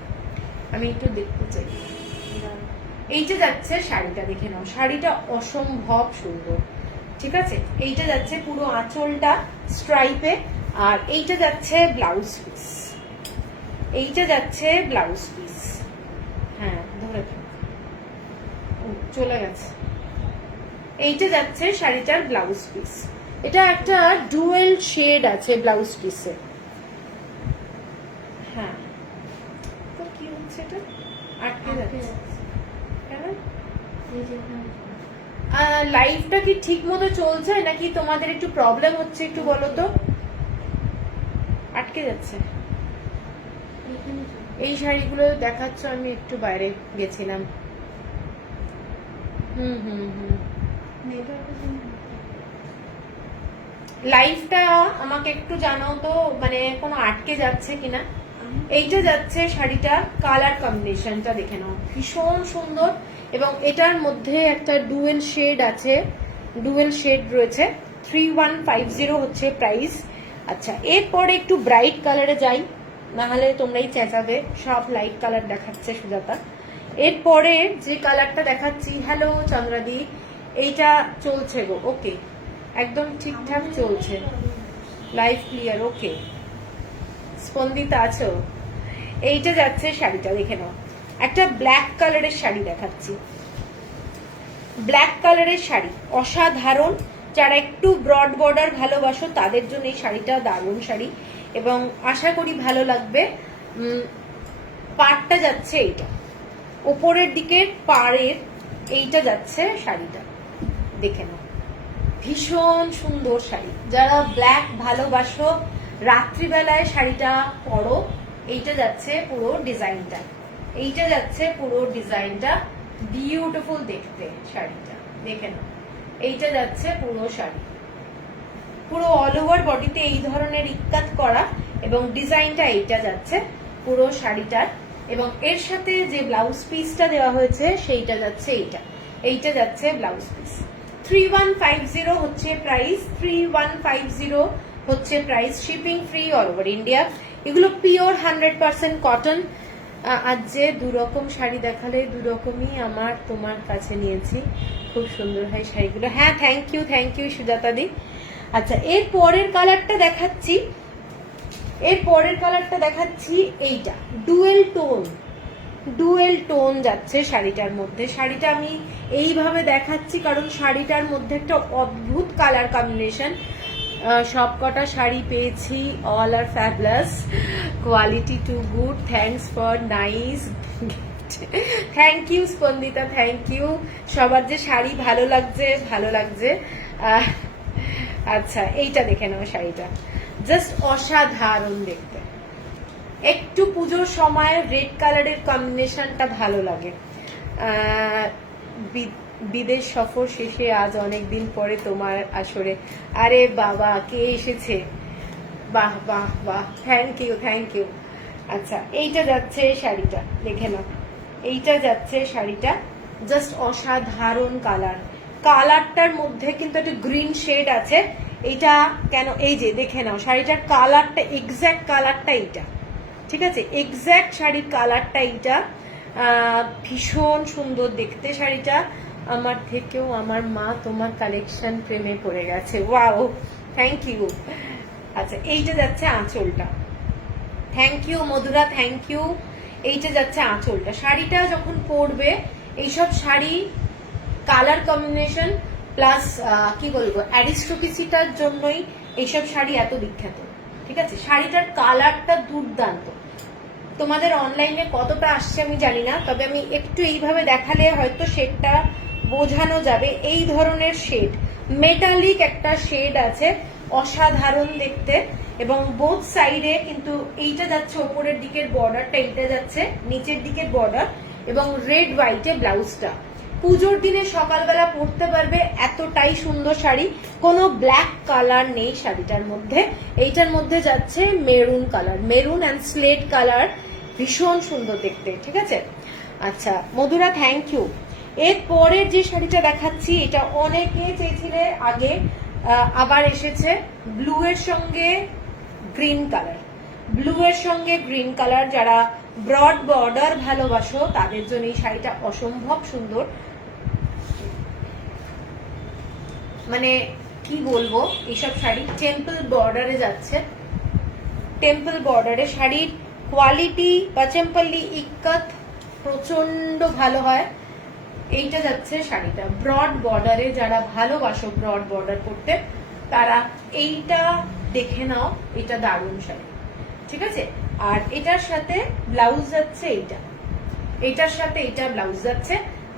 আমি একটু দেখতে চাই। এইটা যাচ্ছে শাড়িটা, দেখে নাও, শাড়িটা অসম্ভব সুন্দর, ঠিক আছে। এইটা যাচ্ছে পুরো আঁচলটা স্ট্রাইপে, আর এইটা যাচ্ছে ব্লাউজ পিস, এইটা যাচ্ছে ব্লাউজ পিস। হ্যাঁ ধরে চলে গেছে। এইটা যাচ্ছে শাড়িটার ব্লাউজ পিস। এটা একটা ডুয়েল শেড আছে ব্লাউজ পিসে। হ্যাঁ তো কি হচ্ছে এটা, আটকে যাচ্ছে কেন? লাইভটা কি ঠিক মতো চলছে নাকি তোমাদের একটু প্রবলেম হচ্ছে, একটু বলো তো। আটকে যাচ্ছে। এই শাড়িগুলো দেখাচ্ছ, আমি একটু বাইরে গেছিলাম। লাইভটা আমাকে একটু জানাও তো, মানে কোনো আটকে যাচ্ছে কিনা। এইটা যাচ্ছে শাড়িটা, কালার কম্বিনেশনটা দেখে নাও, ভীষণ সুন্দর। এবং এটার মধ্যে একটা ডুয়েল শেড আছে, ডুয়েল শেড রয়েছে। 3150 হচ্ছে প্রাইস। আচ্ছা, এরপরে একটু ব্রাইট কালারে যাই, নাহলে তোমরাই চেঁচাবে, সব লাইট কালার দেখাচ্ছে সুজাতা। এরপরে যে কালারটা দেখাচ্ছি, হ্যালো চন্দ্রাদি, এইটা চলছে গো, ওকে, একদম ঠিকঠাক চলছে, লাইভ ক্লিয়ার, ওকে। স্পন্দিতা আছো? এইটা যাচ্ছে শাড়িটা, দেখে নাও, একটা ব্ল্যাক কালারের শাড়ি দেখাচ্ছি। ব্ল্যাক কালারের শাড়ি অসাধারণ। যারা একটু ব্রড বর্ডার ভালোবাসো তাদের জন্য এই শাড়িটা দারুণ শাড়ি, এবং আশা করি ভালো লাগবে। পাড়টা যাচ্ছে এইটা, ওপরের দিকের পাড়ের এইটা যাচ্ছে শাড়িটা, দেখে নাও, ভীষণ সুন্দর শাড়ি। যারা ব্ল্যাক ভালোবাসো, রাত্রিবেলায় শাড়িটা পরো। এইটা যাচ্ছে পুরো ডিজাইনটা, এইটা যাচ্ছে পুরো ডিজাইনটা, বিউটিফুল দেখতে শাড়িটা, দেখে নাও। এইটা যাচ্ছে পুরো শাড়ি, পুরো অল ওভার বডিতে এই ধরনের ইক্কাত করা, এবং ডিজাইনটা এইটা যাচ্ছে পুরো শাড়িটার। এবং এর সাথে যে ব্লাউজ পিসটা দেওয়া হয়েছে সেইটা যাচ্ছে এইটা, এইটা যাচ্ছে ব্লাউজ পিস। 3150 হচ্ছে প্রাইস, 3150 হচ্ছে price, shipping free all over India. এগুলো পিওর 100% কটন। আজ যে দুরকম শাড়ি দেখালে, দুরকমই আমার তোমার কাছে নিয়েছি, খুব সুন্দর হয় শাড়িগুলো। হ্যাঁ থ্যাংক ইউ সুজাতা দি। আচ্ছা, এর পরের কালারটা দেখাচ্ছি, এর পরের কালারটা দেখাচ্ছি, এইটা ডুয়েল টোন, ডুয়েল টোন যাচ্ছে শাড়িটার মধ্যে। শাড়িটা আমি এইভাবে দেখাচ্ছি কারণ শাড়িটার মধ্যে একটা অদ্ভুত কালার কম্বিনেশন। সবকটা শাড়ি পেয়েছি, all are fabulous, quality too good, thanks for nice, thank you Spandita, thank you. সবার যে শাড়ি ভালো লাগছে, ভালো লাগছে। আচ্ছা, এইটা দেখে নাও, শাড়িটা জাস্ট অসাধারণ দেখতে। একটু পুজোর সময় রেড কালারের কম্বিনেশনটা ভালো লাগে। বিদেশ সফর শেষে আজ অনেকদিন পরে তোমার আসরে। আরে বাবা, কে এসেছে? বাহ বাহ বাহ, থ্যাংক ইউ। আচ্ছা, এইটা যাচ্ছে শাড়িটা, দেখে নাও, এইটা যাচ্ছে শাড়িটা, জাস্ট অসাধারণ কালার। কালারটার মধ্যে কিন্তু একটা গ্রিন শেড আছে। এইটা কেন, এই যে দেখে নাও, শাড়িটার কালারটা, এক্স্যাক্ট কালারটা এইটা, ঠিক আছে, এক্স্যাক্ট শাড়ির কালারটা এইটা। ভীষণ সুন্দর দেখতে শাড়িটা। আমার থেকেও আমার মা তোমার কালেকশন প্রেমে পড়ে গেছে। Wow, thank you. আচ্ছা, এইটা যাচ্ছে আঁচলটা, thank you Madhura, thank you. এইটা যাচ্ছে আঁচলটা। শাড়িটা যখন পরবে, এইসব শাড়ি কালার কম্বিনেশন প্লাস কি বলবো, অ্যারিস্টোক্রেসিটার জন্যই এইসব শাড়ি এত বিখ্যাত, ঠিক আছে। শাড়িটার কালারটা দুর্দান্ত। তোমাদের অনলাইনে কতটা আসছে আমি জানি না, তবে আমি একটু এইভাবে দেখালে হয়তো শেডটা বোঝানো যাবে এই ধরনের শেড, মেটালিক একটা শেড আছে, অসাধারণ দেখতে। এবং বোথ সাইডে কিন্তু এইটা যাচ্ছে ওপরের দিকের বর্ডারটা, এইটা যাচ্ছে নিচের দিকের বর্ডার, এবং রেড হোয়াইটে ব্লাউজটা। পুজোর দিনে সকালবেলা পরতে পারবে, এতটাই সুন্দর শাড়ি। কোনো ব্ল্যাক কালার নেই শাড়িটার মধ্যে। এইটার মধ্যে যাচ্ছে maroon colour, maroon and slate colour, ভীষণ সুন্দর দেখতে। ঠিক আছে, আচ্ছা মধুরা, থ্যাংক ইউ। এর পরের যে শাড়িটা দেখাচ্ছি, এটা অনেকে চেয়েছিলে আগে, আবার এসেছে ব্লু এর সঙ্গে গ্রিন কালার। ব্লু এর সঙ্গে গ্রিন কালার, যারা ব্রড বর্ডার ভালোবাসো তাদের জন্য এই শাড়িটা অসম্ভব সুন্দর। মানে কি বলবো, এইসব শাড়ি টেম্পল বর্ডারে যাচ্ছে, টেম্পল বর্ডারে শাড়ির কোয়ালিটি পচমপল্লি ইক্কত প্রচন্ড ভালো হয়। এইটা যাচ্ছে শাড়িটা ব্রড বর্ডারে, যারা ভালোবাসো ব্রড বর্ডার করতে তারা এইটা দেখে নাও, এটা দারুণ শাড়ি। ঠিক আছে, আর এটার সাথে ব্লাউজ যাচ্ছে এইটা, এটার সাথে এটা ব্লাউজ যাচ্ছে।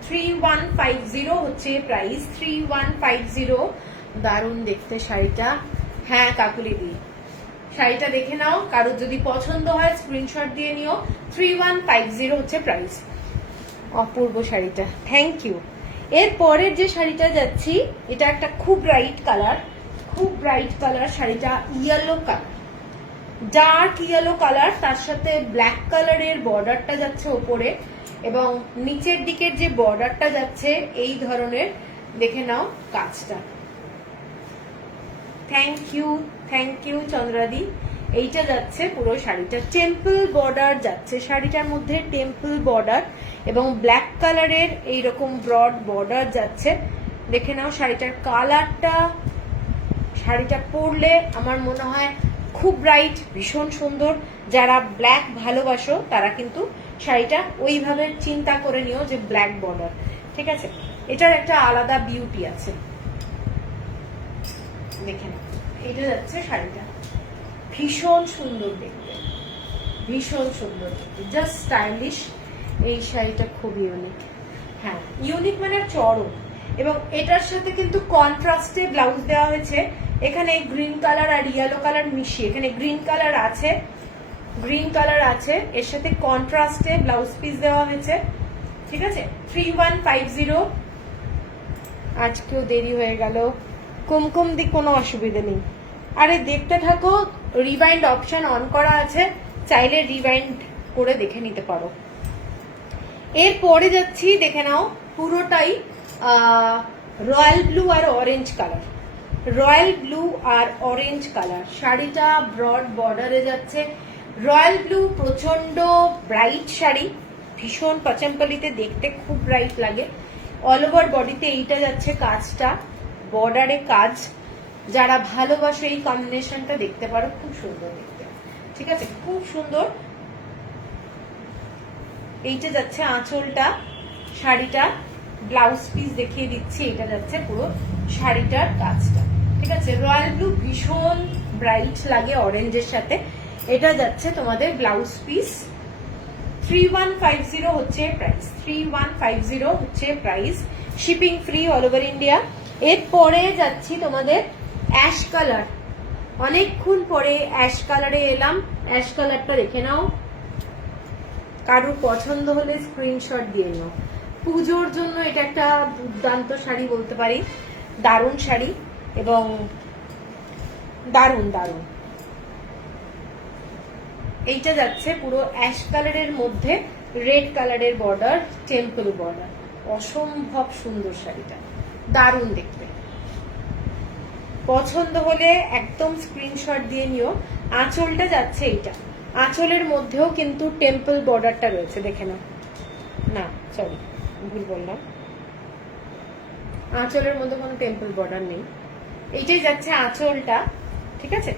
3150 হচ্ছে প্রাইস, 3150। দারুণ দেখতে শাড়িটা। হ্যাঁ কাকুলি দি, শাড়িটা দেখে নাও, কারোর যদি পছন্দ হয় স্ক্রিনশট দিয়ে নিও। 3150 হচ্ছে প্রাইস। অপূর্ব শাড়িটা, থ্যাংক ইউ। এর পরের যে শাড়িটা যাচ্ছি, এটা একটা খুব ব্রাইট কালার, খুব ব্রাইট কালার। শাড়িটা yellow colour, dark yellow colour, তার সাথে ব্ল্যাক কালারের বর্ডারটা যাচ্ছে ওপরে, এবং নিচের দিকের যে বর্ডারটা যাচ্ছে এই ধরনের, দেখে নাও কাজটা। থ্যাংক ইউ চন্দ্রাদি। এইটা যাচ্ছে পুরো শাড়িটা টেম্পল বর্ডার যাচ্ছে, শাড়িটার মধ্যে টেম্পল বর্ডার এবং ব্ল্যাক কালারের এইরকম ব্রড বর্ডার যাচ্ছে। দেখে নাও শাড়িটার কালারটা, শাড়িটা পরলে আমার মনে হয় খুব ব্রাইট, ভীষণ সুন্দর। যারা ব্ল্যাক ভালোবাসো তারা কিন্তু শাড়িটা ওইভাবে চিন্তা করে নিও যে ব্ল্যাক বর্ডার। ঠিক আছে, এটার একটা আলাদা বিউটি আছে। দেখে নাও, এটা যাচ্ছে শাড়িটা, ভীষণ সুন্দর দেখতে, ভীষণ সুন্দর দেখতে, জাস্ট স্টাইলিশ। এই শাড়িটা খুব ইউনিক। হ্যাঁ ইউনিক মানে চরম। এবং এটার সাথে কিন্তু কন্ট্রাস্টে ব্লাউজ দেওয়া হয়েছে। এখানে গ্রিন কালার আর ইয়েলো কালার মিশিয়ে, এখানে গ্রিন কালার আছে, গ্রিন কালার আছে, এর সাথে কন্ট্রাস্টে ব্লাউজ পিস দেওয়া হয়েছে। ঠিক আছে, 3150। আজকেও দেরি হয়ে গেল। কুমকুম দি, কোনো অসুবিধা নেই, আরে দেখতে থাকো, রিভাইন্ড অপশন অন করা আছে, চাইলে রিভাইন্ড করে দেখে নিতে পারো। এর পরে যাচ্ছি, দেখে নাও পুরোটাই রয়্যাল ব্লু আর অরেঞ্জ কালার, রয়্যাল ব্লু আর অরেঞ্জ কালার। শাড়িটা ব্রড বর্ডারে যাচ্ছে, রয়্যাল ব্লু প্রচন্ড ব্রাইট শাড়ি, ভীষণ পচমপল্লিতে দেখতে খুব ব্রাইট লাগে। অল ওভার বডিতে এইটা যাচ্ছে কাজটা, বর্ডারে কাজ। যারা ভালোবাসো এই কম্বিনেশনটা দেখতে পারো, খুব সুন্দর দেখতে। ঠিক আছে, খুব সুন্দর। এইটা যাচ্ছে আঁচলটা, শাড়িটা ব্লাউজ পিস দেখিয়ে দিচ্ছি, এটা যাচ্ছে পুরো শাড়িটার কাজটা। ঠিক আছে, রয়্যাল ব্লু ভীষণ ব্রাইট লাগে অরেঞ্জের সাথে। এটা যাচ্ছে তোমাদের ব্লাউজ পিস। 3150 হচ্ছে প্রাইস, 3150 হচ্ছে price, shipping free all over India. এরপরে যাচ্ছি তোমাদের অ্যাশ কালার, অনেকক্ষণ পরে অ্যাশ কালারে এলাম। অ্যাশ কালারটা দেখে নাও, কারোর পছন্দ হলে স্ক্রিনশট দিয়ে নাও। পুজোর জন্য এটা একটা দুর্দান্ত শাড়ি বলতে পারি, দারুণ শাড়ি এবং দারুণ দারুণ। এইটা যাচ্ছে পুরো অ্যাশ কালারের মধ্যে রেড কালারের বর্ডার, টেম্পল বর্ডার, অসম্ভব সুন্দর শাড়িটা, দারুণ দেখতে। পছন্দ হলে একদম স্ক্রিনশট দিয়ে নিও। আঁচলটা যাচ্ছে এইটা, আঁচলের মধ্যেও কিন্তু টেম্পল বর্ডারটা রয়েছে, দেখে নাও। না সরি, ভুল বললাম, আঁচলের মধ্যে কোনো টেম্পল বর্ডার নেই, এইটাই যাচ্ছে আঁচলটা। ঠিক আছে,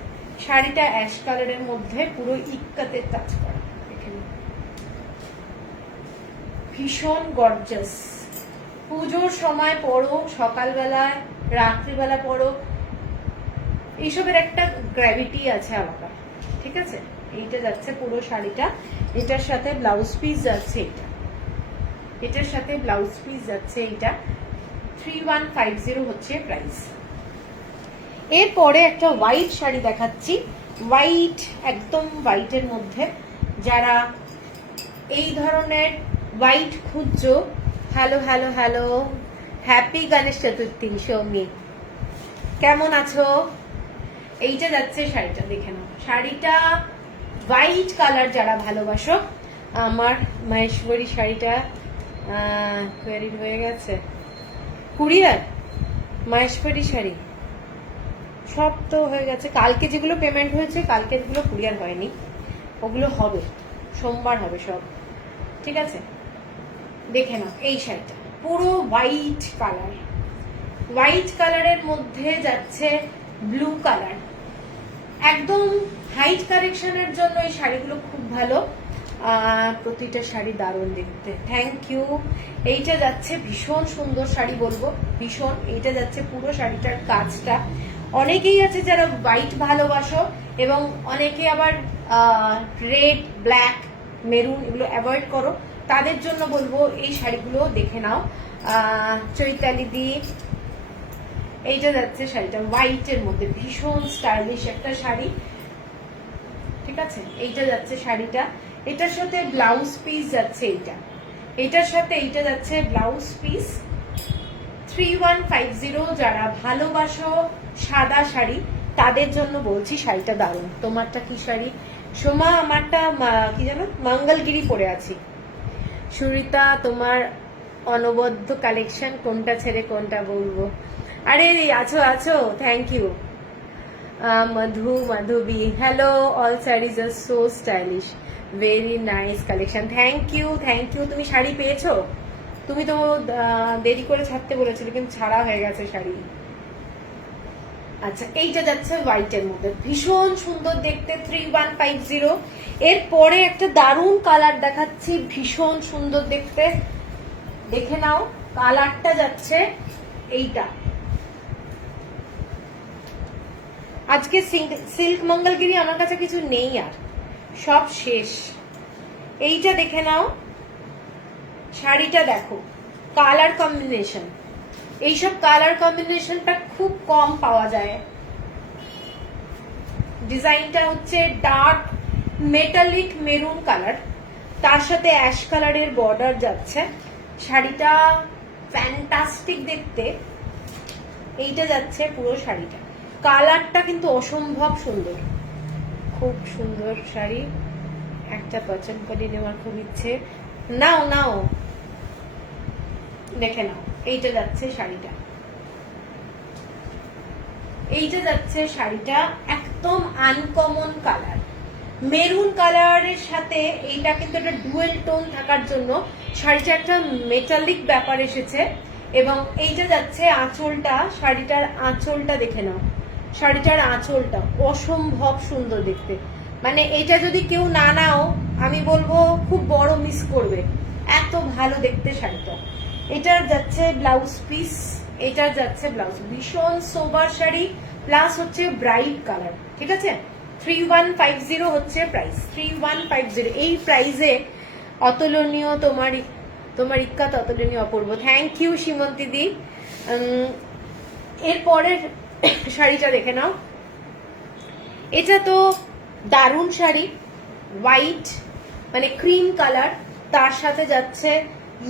শাড়িটা অ্যাশ কালারের মধ্যে পুরো ইক্কাতের কাজ করা, দেখে নাও, ভীষণ গর্জাস। পুজোর সময় পরো, সকালবেলায়, রাত্রিবেলা পরো, এইসবের একটা গ্র্যাভিটি আছে আলাদা। ঠিক আছে, এইটা যাচ্ছে পুরো শাড়িটা, এটার সাথে ব্লাউজ পিস যাচ্ছে, এইটা এটার সাথে ব্লাউজ পিস যাচ্ছে এইটা। 3150 হচ্ছে প্রাইস। এরপরে একটা হোয়াইট শাড়ি দেখাচ্ছি, হোয়াইট, একদম হোয়াইটের মধ্যে যারা এই ধরনের হোয়াইট খুঁজছো, hello hello hello, happy Ganesh Chaturthi Soumi, কেমন আছো? এইটা যাচ্ছে শাড়িটা, দেখে নাও। শাড়িটা হোয়াইট কালার যারা ভালোবাসো, আমার মহেশ্বরী শাড়িটা কোয়ারিড হয়ে গেছে, কুরিয়ার মহেশ্বরী শাড়ি সব তো হয়ে গেছে। কালকে যেগুলো পেমেন্ট হয়েছে, কালকে যেগুলো কুরিয়ার হয়নি, ওগুলো হবে, সোমবার হবে সব, ঠিক আছে? দেখে নাও এই শাড়িটা, পুরো হোয়াইট কালার, হোয়াইট কালারের মধ্যে যাচ্ছে ব্লু কালার, একদম হাইট কারেকশনের জন্য এই শাড়িগুলো খুব ভালো। প্রতিটা শাড়ি দারুণ দেখতে, থ্যাংক ইউ। এইটা যাচ্ছে ভীষণ সুন্দর শাড়ি বলবো, ভীষণ। এইটা যাচ্ছে পুরো শাড়িটার কাজটা, অনেকেই আছে যারা হোয়াইট ভালোবাসো এবং অনেকে আবার রেড, ব্ল্যাক, মেরুন এগুলো অ্যাভয়েড করো, তাদের জন্য বলবো এই শাড়িগুলো দেখে নাও। চৈতালি দি, এইটা যাচ্ছে শাড়িটা হোয়াইটের মধ্যে, ভীষণ স্টাইলিশ একটা শাড়ি, ঠিক আছে? এইটা যাচ্ছে শাড়িটা, এটার সাথে ব্লাউজ পিস যাচ্ছে, এটার সাথে এইটা যাচ্ছে ব্লাউজ পিস। 3150 যারা ভালোবাসো সাদা শাড়ি, তাদের জন্য বলছি শাড়িটা দারুণ। তোমারটা কি শাড়ি সোমা? আমারটা কি জানো, মঙ্গলগিরি পরে আছি। সুরিতা, তোমার অনবদ্য কালেকশন, কোনটা ছেড়ে কোনটা বলবো? আরে আছো আছো, thank you. Madhabi, hello, all saris are so stylish, very nice collection, thank you thank you. তুমি শাড়ি পেয়েছো? তুমি তো দেরি করে ছাড়তে বলেছিলে, কিন্তু ছাড়া হয়ে গেছে শাড়ি। আচ্ছা, এইটা যাচ্ছে হোয়াইটের মধ্যে, ভীষণ সুন্দর দেখতে, 3150। এরপরে একটা দারুণ কালার দেখাচ্ছি, ভীষণ সুন্দর দেখতে, দেখে নাও। কালারটা যাচ্ছে এইটা। আজকে সিল্ক মঙ্গলগিরি আমার কাছে কিছু নেই, আর সব শেষ। এইটা দেখে নাও, শাড়িটা দেখো, কালার কম্বিনেশন, এইসব কালার কম্বিনেশনটা খুব কম পাওয়া যায়। ডিজাইনটা হচ্ছে ডার্ক মেটালিক মেরুন কালার, তার সাথে অ্যাশ কালারের বর্ডার যাচ্ছে। শাড়িটা ফ্যান্টাস্টিক দেখতে। এইটা যাচ্ছে পুরো শাড়িটা, কালারটা কিন্তু অসম্ভব সুন্দর, খুব সুন্দর শাড়ি। একটা পছন্দ করে নেওয়ার খুব ইচ্ছে, নাও নাও, দেখে নাও। এইটা যাচ্ছে শাড়িটা, এইটা যাচ্ছে শাড়িটা, একদম আনকমন কালার, মেরুন কালারের সাথে এইটা কিন্তু একটা ডুয়েল টোন থাকার জন্য শাড়িটা একটা মেটালিক ব্যাপার এসেছে। এবং এইটা যাচ্ছে আঁচলটা, শাড়িটার আঁচলটা দেখে নাও, শাড়িটার আঁচলটা অসম্ভব সুন্দর দেখতে। মানে এইটা যদি কেউ না নাও, আমি বলবো খুব বড় মিস করবে, এত ভালো দেখতে শাড়িটা। এটার যাচ্ছে ব্লাউজ পিস, এটার যাচ্ছে ব্লাউজ, ভীষণ সোবার শাড়ি, প্লাস হচ্ছে ব্রাইট কালার, ঠিক আছে? 3150 হচ্ছে প্রাইস, 3150। এই প্রাইসে অতুলনীয়, তোমার ইক্কাত অতুলনীয়, অপূর্ব, থ্যাংক ইউ সীমন্তী দি। এরপরের শাড়িটা দেখে নাও, এটা তো দারুণ শাড়ি, হোয়াইট মানে ক্রিম কালার, তার সাথে যাচ্ছে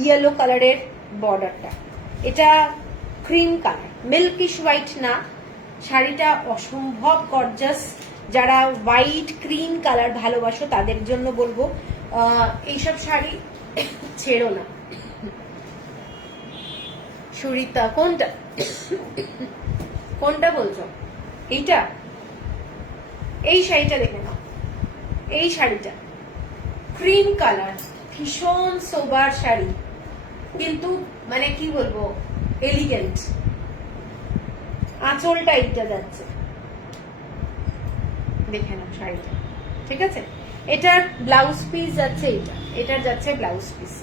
ইয়েলো কালারের বর্ডারটা। এটা ক্রিম কালার, মিল্কিশ হোয়াইট না, শাড়িটা অসম্ভব গর্জাস। যারা হোয়াইট ক্রিম কালার ভালোবাসো তাদের জন্য বলবো এইসব শাড়ি ছেড়ো না। সুরিতা, কোনটা কোনটা বলছো? এইটা, এই শাড়িটা দেখে নাও, এই শাড়িটা ক্রিম কালার, ভীষণ সোবার শাড়ি, কিন্তু মানে কি বলবো, এলিগেন্ট। আঁচলটা এইটা যাচ্ছে, দেখে নাও শাড়িটা, ঠিক আছে? এটার ব্লাউজ পিস যাচ্ছে এইটা, এটার যাচ্ছে ব্লাউজ পিস।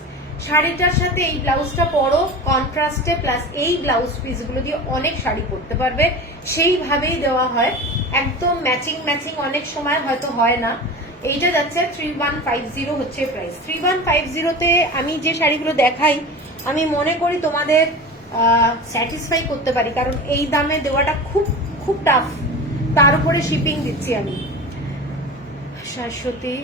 শাড়িটার সাথে এই ব্লাউজটা পরো কন্ট্রাস্টে, প্লাস এই ব্লাউজ পিস গুলো দিয়ে অনেক শাড়ি পরতে পারবে, সেইভাবেই দেওয়া হয়, একদম ম্যাচিং ম্যাচিং, অনেক সময় হয়তো হয় না। এইটা যাচ্ছে 3150 হচ্ছে প্রাইস। 3150 তে আমি যে শাড়িগুলো দেখাই, আমি মনে করি তোমাদের স্যাটিসফাই করতে পারি, কারণ এই দামে দেওয়াটা খুব খুব টাফ, তার উপরে শিপিং দিচ্ছি আমি। শাশ্বতী,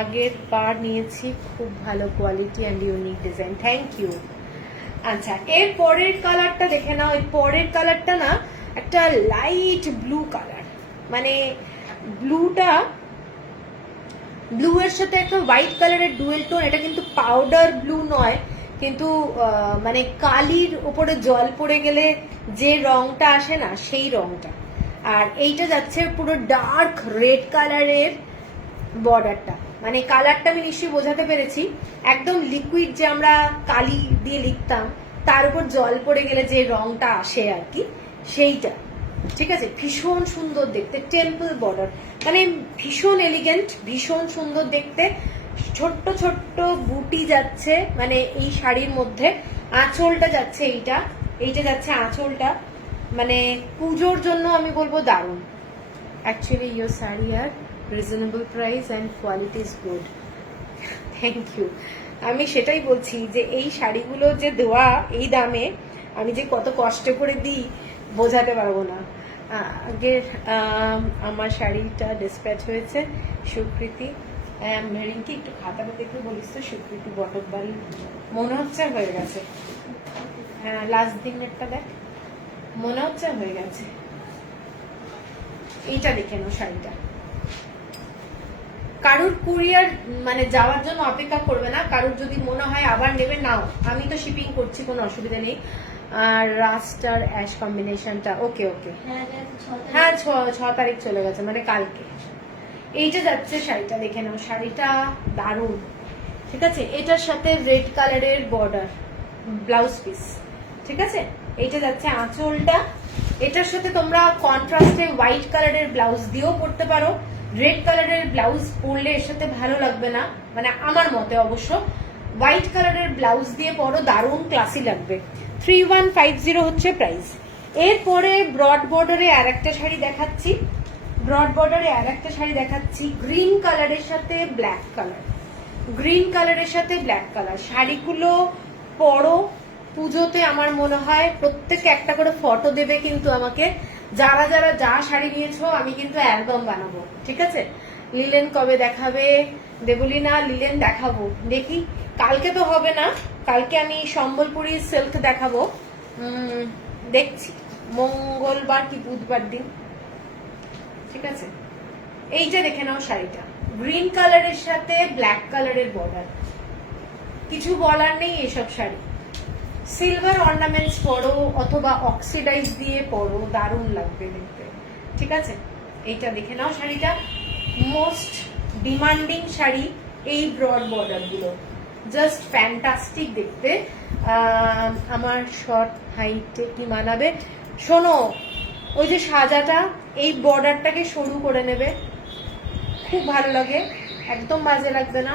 আগের বার নিয়েছি, খুব ভালো quality and unique design, thank you. আচ্ছা, এর পরের কালারটা দেখে নাও। এর পরের কালারটা না একটা লাইট ব্লু কালার, মানে ব্লু এর সাথে একটা হোয়াইট কালারের ডুয়েল টোন। এটা কিন্তু পাউডার ব্লু নয়, কিন্তু মানে কালির উপরে জল পড়ে গেলে যে রংটা আসে না, সেই রংটা। আর এইটা যাচ্ছে পুরো ডার্ক রেড কালারের বর্ডারটা, মানে কালারটা আমি নিশ্চয়ই বোঝাতে পেরেছি। একদম লিকুইড যে আমরা কালি দিয়ে লিখতাম, তার উপর জল পড়ে গেলে যে রংটা আসে আর কি, সেইটা। ঠিক আছে, ভীষণ সুন্দর দেখতে, টেম্পল বর্ডার, মানে ভীষণ এলিগেন্ট, ভীষণ সুন্দর দেখতে। ছোট্ট ছোট্ট বুটি যাচ্ছে মানে এই শাড়ির মধ্যে। আঁচলটা যাচ্ছে এইটা যাচ্ছে আঁচলটা, মানে পুজোর জন্য আমি বলবো দারুণ। Actually your sari are reasonable price and quality is good, thank you. আমি সেটাই বলছি যে এই শাড়িগুলো যে দেওয়া এই দামে, আমি যে কত কষ্ট করে দিই বোঝাতে পারবো না। আগের আমার শাড়িটা ডিসপ্যাচ হয়েছে। সুকৃতি, রিঙ্কি একটু খাতাটা দেখে বলিস তো। সুকৃতি বটকবাড়ি, মনে হচ্ছে হয়ে গেছে। হ্যাঁ, লাস্ট দিনেরটা দেখ, মনে হচ্ছে হয়ে গেছে। এইটা দেখে নাও শাড়িটা। কারুর কুরিয়ার মানে যাওয়ার জন্য অপেক্ষা করবে না, কারুর যদি মনে হয় আবার নেবে নাও, আমি তো শিপিং করছি, কোনো অসুবিধা নেই। আর রাস্ট আর অ্যাশ কম্বিনেশনটা ওকে ওকে, হ্যাঁ 6 তারিখ চলে গেছে, মানে কালকে। এইটা যাচ্ছে শাড়িটা, দেখে নাও শাড়িটা দারুণ। ঠিক আছে, এটার সাথে রেড কালারের বর্ডার ব্লাউজ পিস। ঠিক আছে, এইটা যাচ্ছে আঁচলটা। এটার সাথে তোমরা কন্ট্রাস্টে হোয়াইট কালারের ব্লাউজ দিয়েও পরতে পারো। রেড কালারের ব্লাউজ পরলে এর সাথে ভালো লাগবে না, মানে আমার মতে অবশ্য। হোয়াইট কালারের ব্লাউজ দিয়ে পরো, দারুণ ক্লাসি লাগবে। 3150 হচ্ছে প্রাইস। এরপরে ব্রড বর্ডারে আর একটা শাড়ি দেখাচ্ছি, গ্রিন কালারের সাথে ব্ল্যাক কালার। গ্রিন কালারের সাথে ব্ল্যাক কালার শাড়িগুলো পরো পুজোতে। আমার মনে হয় প্রত্যেকে একটা করে ফটো দেবে কিন্তু আমাকে, যারা যারা যা শাড়ি নিয়েছো। আমি কিন্তু অ্যালবাম বানাবো, ঠিক আছে। লিলেন কবে দেখাবে? দেবলীনা, লিলেন দেখাবো, দেখি। কালকে তো হবে না, কালকে আমি সম্বলপুরি সিল্ক দেখাবো, দেখছি মঙ্গলবার কি বুধবার দিন। ঠিক আছে, এইটা দেখে নাও শাড়িটা, গ্রিন কালারের সাথে ব্ল্যাক কালারের বর্ডার। কিছু বলার নেই, এসব শাড়ি সিলভার অর্নামেন্টস পরো অথবা অক্সিডাইজ দিয়ে পরো, দারুণ লাগবে দেখতে। ঠিক আছে, এইটা দেখে নাও শাড়িটা, মোস্ট ডিমান্ডিং শাড়ি। এই ব্রড বর্ডার গুলো জাস্ট ফ্যান্টাস্টিক দেখতে। আমার শর্ট হাইটে কি মানাবে? শোনো, ওই যে সাজাটা, এই বর্ডারটাকে সরু করে নেবে, খুব ভালো লাগে, একদম বাজে লাগবে না,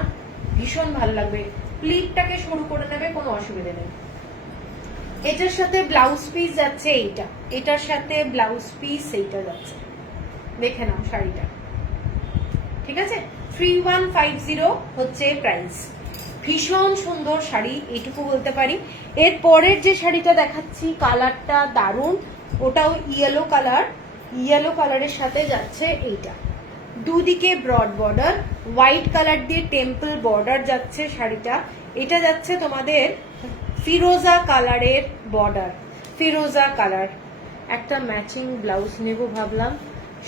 ভীষণ ভালো লাগবে। প্লিটটাকে সরু করে নেবে, কোনো অসুবিধা নেই। এটার সাথে ব্লাউজ পিস যাচ্ছে এইটা, এটার সাথে ব্লাউজ পিস এইটা যাচ্ছে, দেখে নাও শাড়িটা। ঠিক আছে, 3150 হচ্ছে প্রাইস। ভীষণ সুন্দর শাড়ি, এইটুকু বলতে পারি। এর পরের যে শাড়িটা দেখাচ্ছি, কালারটা দারুণ, ওটাও ইয়েলো কালার। ইয়েলো কালারের সাথে যাচ্ছে এইটা, দুদিকে ব্রড বর্ডার, হোয়াইট কালার দিয়ে টেম্পল বর্ডার যাচ্ছে শাড়িটা। এটা যাচ্ছে তোমাদের ফিরোজা কালারের বর্ডার, ফিরোজা কালার। একটা ম্যাচিং ব্লাউজ নেব ভাবলাম,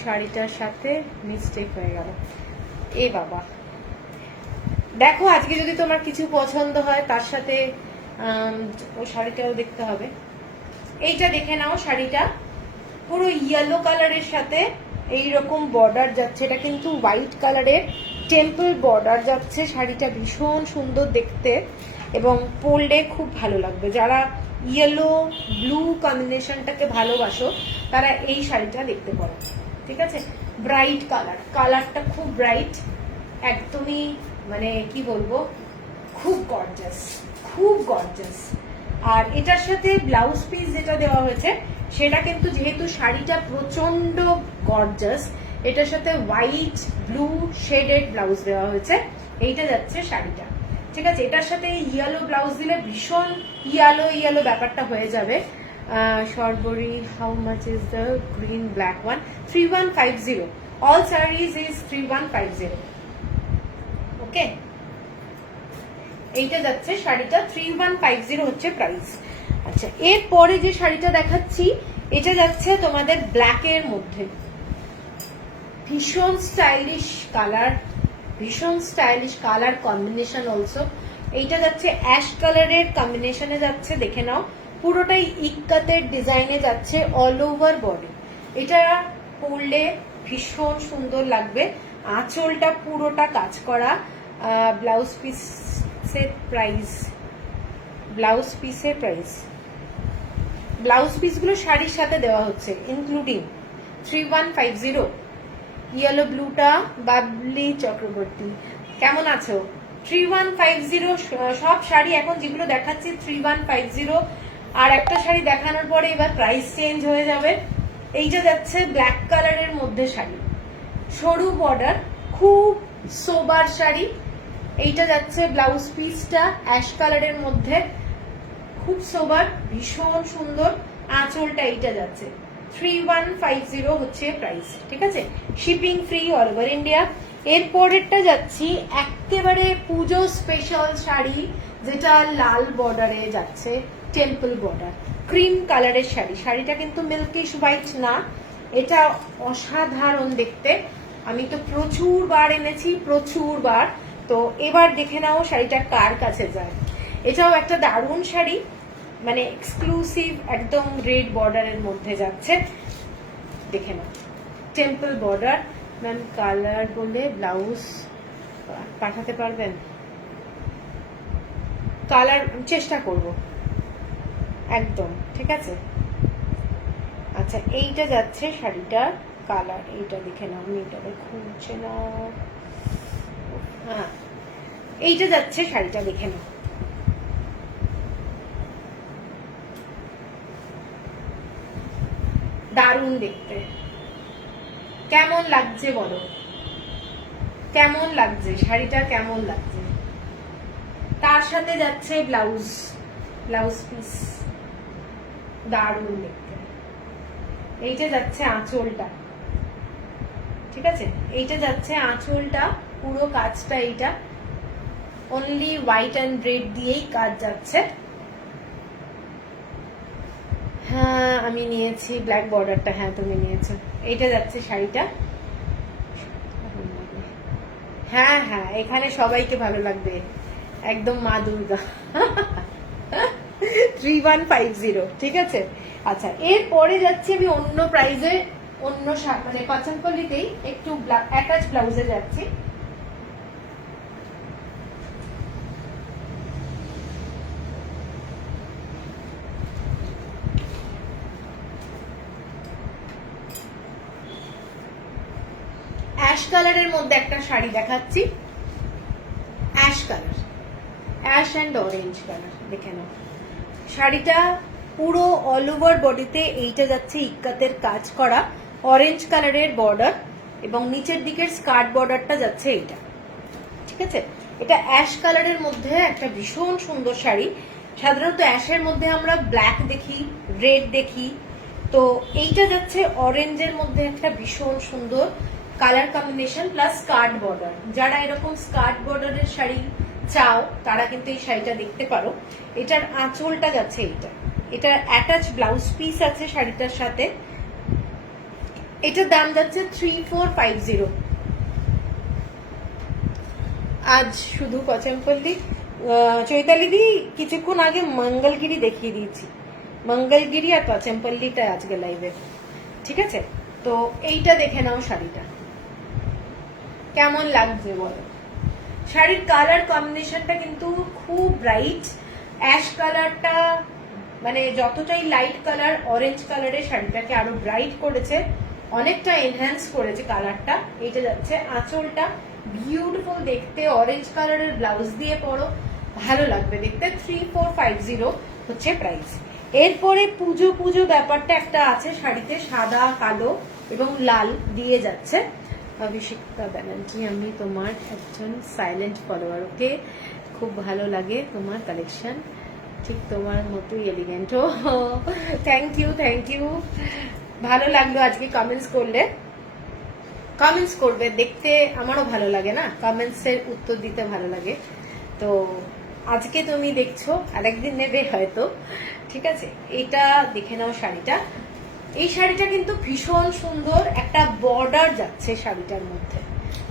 শাড়িটার সাথে মিস্টেক হয়ে গেল। এ বাবা, দেখো আজকে যদি তোমার কিছু পছন্দ হয় তার সাথে ও শাড়িটাও দেখতে হবে। এইটা দেখে নাও শাড়িটা, পুরো ইয়েলো কালারের সাথে এইরকম বর্ডার যাচ্ছে। এটা কিন্তু হোয়াইট কালারের টেম্পল বর্ডার যাচ্ছে। শাড়িটা ভীষণ সুন্দর দেখতে এবং পরলে খুব ভালো লাগবে। যারা ইয়েলো ব্লু কম্বিনেশনটাকে ভালোবাসো তারা এই শাড়িটা দেখতে পারো। ঠিক আছে, ব্রাইট কালার, কালারটা খুব ব্রাইট, একদমই মানে কি বলবো, খুব গর্জাস, খুব গর্জাস। আর এটার সাথে ব্লাউজ পিস যেটা দেওয়া হয়েছে সেটা কিন্তু, যেহেতু শাড়িটা প্রচন্ড গর্জাস, এটার সাথে হোয়াইট ব্লু শেডেড ব্লাউজ দেওয়া হয়েছে। এইটা যাচ্ছে শাড়িটা, ঠিক আছে, এটার সাথে ইয়েলো ব্লাউজ দিলে ভীষণ ইয়েলো ইয়েলো ব্যাপারটা হয়ে যাবে। Sarbari, how much is the green black one? 3150। All saris is 3150। Okay, এইটা যাচ্ছে শাড়িটা 3150 হচ্ছে প্রাইস। আচ্ছা, এরপরে যে শাড়িটা দেখাচ্ছি এটা যাচ্ছে তোমাদের ব্ল্যাকের মধ্যে, ভীষণ স্টাইলিশ কালার, ভীষণ স্টাইলিশ কালার কম্বিনেশন অলসো। এইটা যাচ্ছে অ্যাশ কালারের কম্বিনেশনে যাচ্ছে, দেখে নাও পুরোটাই ইক্কাতের ডিজাইনে যাচ্ছে, অল ওভার বডি। এটা পরলে ভীষণ সুন্দর লাগবে। আঁচলটা পুরোটা কাজ করা। ব্লাউজ পিসের প্রাইস, ব্লাউজ পিসের প্রাইস, ব্লাউজ পিসগুলো শাড়ির সাথে দেওয়া হচ্ছে ইনক্লুডিং 3150। ইয়েলো ব্লুটা বাবলি চক্রবর্তী, কেমন আছো? 3150 সব শাড়ি এখন যেগুলো দেখাচ্ছি 3150। আর একটা শাড়ি দেখানোর পরে এবার প্রাইস চেঞ্জ হয়ে যাবে। এইটা যাচ্ছে ব্ল্যাক কালারের মধ্যে শাড়ি, সরু বর্ডার, খুব সোবার শাড়ি। এইটা যাচ্ছে ব্লাউজ পিসটা অ্যাশ কালারের মধ্যে, খুব সোবার, ভীষণ সুন্দর। আঁচলটা এইটা যাচ্ছে 3150 হচ্ছে প্রাইস, ঠিক আছে, shipping free all over India. এরপরেরটা যাচ্ছি একেবারে পুজো স্পেশাল শাড়ি, যেটা লাল বর্ডারে যাচ্ছে, টেম্পল বর্ডার, ক্রিম কালারের শাড়ি। শাড়িটা কিন্তু মিল্কিশ হোয়াইট না, এটা অসাধারণ দেখতে। আমি তো প্রচুর বার এনেছি, প্রচুর বার। তো এবার দেখে নাও শাড়িটা কার কাছে যায়। এটাও একটা দারুণ শাড়ি, মানে এক্সক্লুসিভ, একদম রেড বর্ডারের মধ্যে যাচ্ছে, দেখে নাও, টেম্পল বর্ডার। ম্যাম কালার বলে ব্লাউজ পাঠাতে পারবেন? কালার চেষ্টা করব একদম, ঠিক আছে। আচ্ছা, এইটা যাচ্ছে শাড়িটার কালার, এইটা দেখে নাও, মেয়েটাকে খুঁজছে না। হ্যাঁ, এইটা যাচ্ছে শাড়িটা, দেখে নাও, দারুণ দেখতে। কেমন লাগছে বলো, কেমন লাগছে শাড়িটা, কেমন লাগছে? তার সাথে যাচ্ছে ব্লাউজ, ব্লাউজ পিস, দারুণ দেখতে। এইটা যাচ্ছে আঁচলটা, ঠিক আছে, এইটা যাচ্ছে আঁচলটা, পুরো কাজটা এইটা অনলি হোয়াইট অ্যান্ড রেড দিয়েই কাজ যাচ্ছে। হ্যাঁ আমি নিয়েছি ব্ল্যাক বর্ডারটা, হ্যাঁ তুমি নিয়েছো। এইটা যাচ্ছে শাড়িটা, হ্যাঁ হ্যাঁ এখানে সবাইকে ভালো লাগবে, একদম মা দুর্গা। 3150, ঠিক আছে। আচ্ছা, এরপরে যাচ্ছি আমি অন্য প্রাইজে, অন্য মানে পাচনপল্লিতেই একটু অ্যাটাচ ব্লাউজে যাচ্ছি। অ্যাশ কালারের মধ্যে একটা শাড়ি দেখাচ্ছি, ash colour, ash and orange colour, দেখে নাও। শাড়িটা পুরো অল ওভার বডিতে এইটা যাচ্ছে ইক্কাতের কাজ করা, অরেঞ্জ কালারের বর্ডার, এবং নিচের দিকের স্কার্ট বর্ডারটা যাচ্ছে এইটা, ঠিক আছে। এটা অ্যাশ কালারের মধ্যে একটা ভীষণ সুন্দর শাড়ি। সাধারণত অ্যাশের মধ্যে আমরা ব্ল্যাক দেখি, রেড দেখি, তো এইটা যাচ্ছে অরেঞ্জের মধ্যে একটা ভীষণ সুন্দর colour combination plus skirt border. যারা এরকম স্কার্ট বর্ডারের শাড়ি চাও তারা কিন্তু এই শাড়িটা দেখতে পারো। এটার আঁচলটা যাচ্ছে এইটা, এটার অ্যাটাচ ব্লাউজ পিস আছে শাড়িটার সাথে। এটার দাম যাচ্ছে 3450। আজ শুধু কচমপল্লি, চৈতালি দি কিছুক্ষণ আগে মঙ্গলগিরি দেখিয়ে দিয়েছি, মঙ্গলগিরি আর কচমপল্লিটা আজকে লাইভে, ঠিক আছে। তো এইটা দেখে নাও শাড়িটা কেমন লাগছে বলো। শাড়ির কালার কম্বিনেশনটা কিন্তু খুব ব্রাইট, অ্যাশ কালারটা মানে যতটাই লাইট কালার, অরেঞ্জ কালারের শাড়িটাকে আরো ব্রাইট করেছে, অনেকটা এনহ্যান্স করেছে কালারটা। এইটা যাচ্ছে আঁচলটা, বিউটিফুল দেখতে, অরেঞ্জ কালারের ব্লাউজ দিয়ে পরো, ভালো লাগবে দেখতে। 3450 হচ্ছে প্রাইস। এরপরে পুজো পুজো ব্যাপারটা একটা আছে শাড়িতে, সাদা কালো এবং লাল দিয়ে যাচ্ছে। অভিষেক্তা ব্যানার্জি, আমি তোমার একজন সাইলেন্ট ফলোয়ার, ওকে, খুব ভালো লাগে তোমার কালেকশন, ঠিক তোমার মতোই elegant. Oh thank you, thank you. ভালো লাগলো আজকে কমেন্টস করলে। কমেন্টস করবে, দেখতে আমারও ভালো লাগে না, কমেন্টসের উত্তর দিতে ভালো লাগে। তো আজকে তুমি দেখছো, আরেকদিন নেবে হয়তো, ঠিক আছে। এটা দেখে নাও শাড়িটা। এই শাড়িটা কিন্তু ভীষণ সুন্দর, একটা বর্ডার যাচ্ছে শাড়িটার মধ্যে,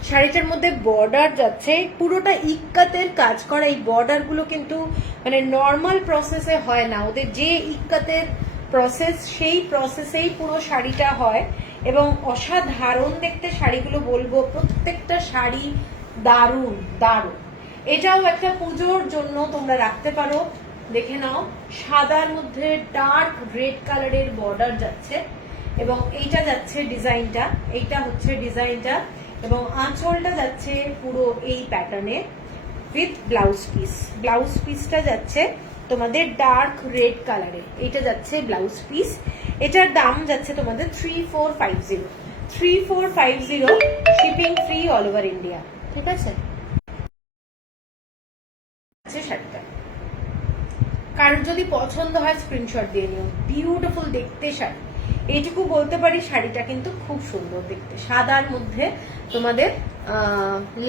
শাড়িটার মধ্যে বর্ডার যাচ্ছে, পুরোটা ইক্কাতের কাজ করা। এই বর্ডার গুলো কিন্তু মানে নর্মাল প্রসেসে হয় না, ওদের যে ইক্কাতের প্রসেস সেই প্রসেসেই পুরো শাড়িটা হয় এবং অসাধারণ দেখতে শাড়িগুলো, বলবো প্রত্যেকটা শাড়ি দারুণ দারুণ। এটাও একটা পুজোর জন্য তোমরা রাখতে পারো। দেখে নাও, সাদার মধ্যে ডার্ক রেড কালারের বর্ডার যাচ্ছে এবং এইটা যাচ্ছে ডিজাইনটা, এইটা হচ্ছে ডিজাইনটা এবং আঁচলটা যাচ্ছে পুরো এই প্যাটার্নে উইথ ব্লাউজ পিস। ব্লাউজ পিসটা যাচ্ছে তোমাদের ডার্ক রেড কালারে, এইটা যাচ্ছে ব্লাউজ পিস। এটার দাম যাচ্ছে তোমাদের 3450, 3450, shipping free all over India, ঠিক আছে। শাড়িটা কারোর যদি পছন্দ হয় স্ক্রিনশট দিয়ে নিও, বিউটিফুল দেখতে শাড়ি। এইটুকু বলতে পারি, শাড়িটা কিন্তু খুব সুন্দর দেখতে, সাদার মধ্যে তোমাদের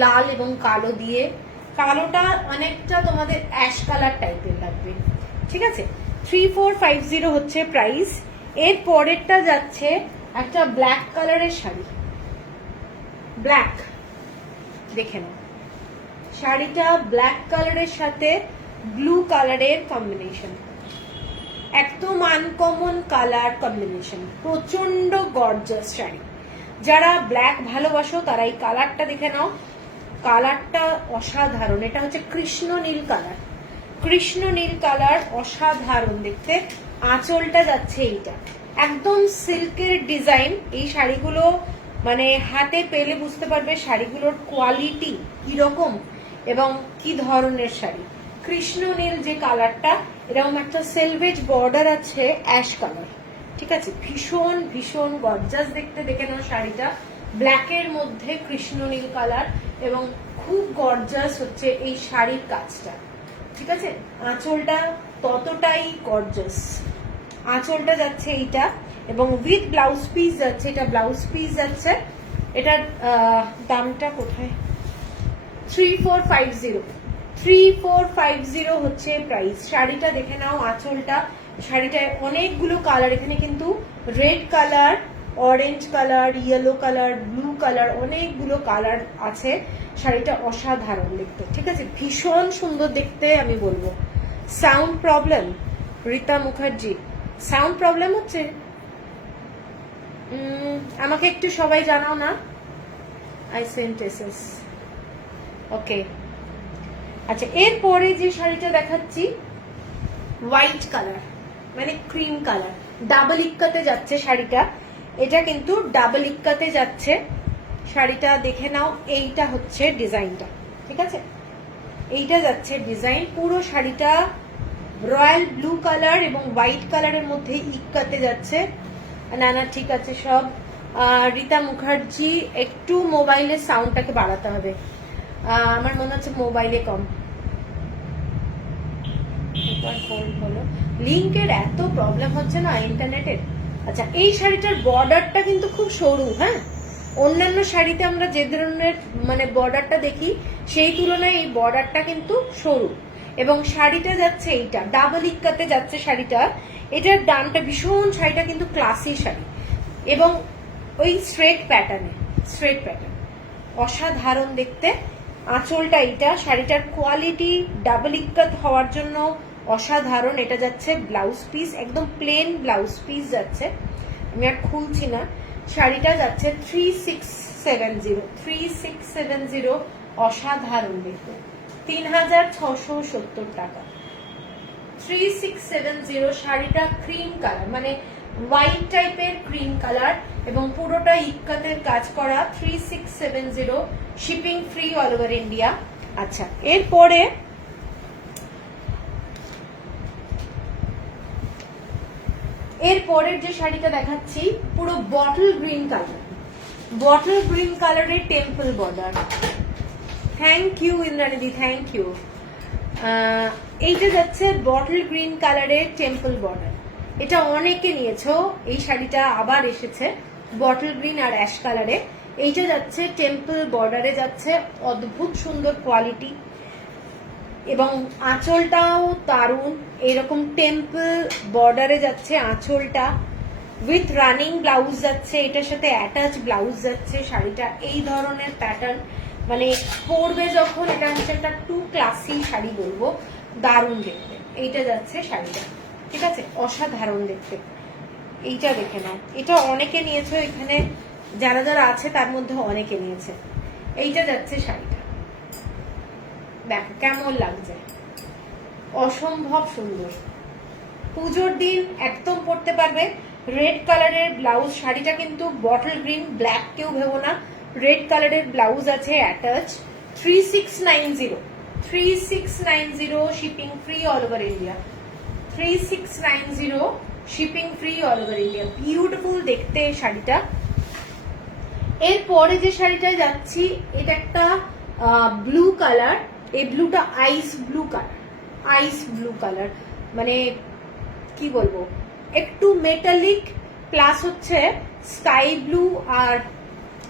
লাল এবং কালো দিয়ে, কালোটা অনেকটা তোমাদের অ্যাশ কালার টাইপের লাগবে, ঠিক আছে। 3450 হচ্ছে প্রাইস। এর পরেরটা যাচ্ছে একটা ব্ল্যাক কালারের শাড়ি, ব্ল্যাক, দেখে নাও শাড়িটা ব্ল্যাক কালারের সাথে ব্লু কালারের কম্বিনেশন, একদম আনকমন কালার কম্বিনেশন, প্রচন্ড গর্জাস শাড়ি। যারা ব্ল্যাক ভালোবাসো তারা এই কালারটা দেখে নাও, কালারটা অসাধারণ। এটা হচ্ছে কৃষ্ণ নীল কালার, কৃষ্ণ নীল কালার, অসাধারণ দেখতে। আঁচলটা যাচ্ছে এইটা, একদম সিল্কের ডিজাইন। এই শাড়িগুলো মানে হাতে পেলে বুঝতে পারবে শাড়িগুলোর কোয়ালিটি কিরকম এবং কি ধরনের শাড়ি। কৃষ্ণ নীল যে কালারটা, এরকম একটা সেলভেজ বর্ডার আছে অ্যাশ কালার, ঠিক আছে, ভীষণ ভীষণ গর্জাস দেখতে। দেখে নাও শাড়িটা ব্ল্যাকের মধ্যে কৃষ্ণ নীল কালার এবং খুব গর্জাস হচ্ছে এই শাড়ির কাজটা, ঠিক আছে। আঁচলটা ততটাই গর্জাস, আঁচলটা যাচ্ছে এইটা এবং উইথ ব্লাউজ পিস যাচ্ছে, এটা ব্লাউজ পিস যাচ্ছে। এটার দামটা কোথায়, 3450, 3450 হচ্ছে প্রাইস। শাড়িটা দেখে নাও, আঁচলটা, শাড়িটায় অনেকগুলো কালার, এখানে কিন্তু red colour, orange colour, yellow colour, blue colour, অনেকগুলো কালার আছে। শাড়িটা অসাধারণ দেখতে, ঠিক আছে, ভীষণ সুন্দর দেখতে। আমি বলবো sound problem, Rita Mukherjee sound problem হচ্ছে, আমাকে একটু সবাই জানাও না। আই সেন্ট এসএস, ওকে। আচ্ছা, এরপরে যে শাড়িটা দেখাচ্ছি হোয়াইট কালার, মানে ক্রিম কালার, ডাবল ইক্কাতে যাচ্ছে শাড়িটা। এটা কিন্তু ডাবল ইক্কাতে যাচ্ছে শাড়িটা, দেখে নাও। এইটা হচ্ছে ডিজাইনটা, ঠিক আছে, এইটা যাচ্ছে ডিজাইন। পুরো শাড়িটা রয়্যাল ব্লু কালার এবং হোয়াইট কালারের মধ্যে ইক্কাতে যাচ্ছে। না না, ঠিক আছে সব। রীতা মুখার্জি, একটু মোবাইলের সাউন্ডটাকে বাড়াতে হবে, আমার মনে হচ্ছে মোবাইলে কম। লিঙ্কের এত প্রবলেম হচ্ছে না ইন্টারনেটের। আচ্ছা, এই শাড়িটার বর্ডারটা কিন্তু খুব সরু, হ্যাঁ। অন্যান্য শাড়িতে আমরা যে ধরনের মানে বর্ডারটা দেখি সেই তুলনায় এই বর্ডারটা কিন্তু সরু এবং শাড়িটা যাচ্ছে এইটা ডাবল ইক্কাতে যাচ্ছে শাড়িটা। এটার দামটা ভীষণ, শাড়িটা কিন্তু ক্লাসি শাড়ি এবং ওই স্ট্রেট প্যাটার্নে, স্ট্রেট প্যাটার্ন, অসাধারণ দেখতে। আঁচলটা এইটা, শাড়িটার কোয়ালিটি ডাবল ইক্কাত হওয়ার জন্য অসাধারণ। এটা যাচ্ছে ব্লাউজ পিস, একদম প্লেন ব্লাউজ পিস যাচ্ছে, আমি আর খুলছি না। শাড়িটা যাচ্ছে 3670, 3670, অসাধারণ দেখতে, 3670 টাকা, 3670। শাড়িটা ক্রিম কালার, মানে হোয়াইট টাইপের ক্রিম কালার এবং পুরোটা ইক্কাতের কাজ করা, 3670, shipping free all over India. আচ্ছা, এরপরে এরপরের যে শাড়িটা দেখাচ্ছি পুরো bottle green colour, bottle green কালারের টেম্পল বর্ডার। থ্যাংক ইউ ইন্দ্রাণীদি, থ্যাংক ইউ। এইটা যাচ্ছে বটল গ্রিন কালারের টেম্পল বর্ডার। এটা অনেকে নিয়েছো, এই শাড়িটা আবার এসেছে বটল গ্রিন আর অ্যাশ কালারে। এইটা যাচ্ছে টেম্পল বর্ডারে যাচ্ছে, অদ্ভুত সুন্দর কোয়ালিটি এবং আঁচলটাও দারুণ। এরকম টেম্পল বর্ডারে যাচ্ছে আঁচলটা, উইথ রানিং ব্লাউজ যাচ্ছে, এটার সাথে অ্যাটাচ ব্লাউজ যাচ্ছে। শাড়িটা এই ধরনের প্যাটার্ন, মানে পরবে যখন এটা হচ্ছে একটা টু ক্লাসি শাড়ি বলবো, দারুণ দেখতে। এইটা যাচ্ছে শাড়িটা, ঠিক আছে, অসাধারণ দেখতে। এইটা দেখে নাও, এটা অনেকে নিয়েছো, এখানে যারা যারা আছে তার মধ্যে অনেকে নিয়েছে। এইটা যাচ্ছে শাড়িটা, দেখো কেমন লাগছে, অসম্ভব সুন্দর। পুজোর দিন একদম পরতে পারবে। রেড কালারের ব্লাউজ, শাড়িটা কিন্তু বটল গ্রিন, ব্ল্যাক কেউ ভেবো না, রেড কালারের ব্লাউজ আছে attach. 3690, 3690 shipping free all over India, 3690 shipping free all over India. Beautiful দেখতে শাড়িটা। এরপরে যে শাড়িটায় যাচ্ছি, এটা একটা ব্লু কালার, এই ব্লুটা আইস ব্লু কালার, আইস ব্লু কালার, মানে কি বলবো, একটু মেটালিক প্লাস হচ্ছে স্কাই ব্লু আর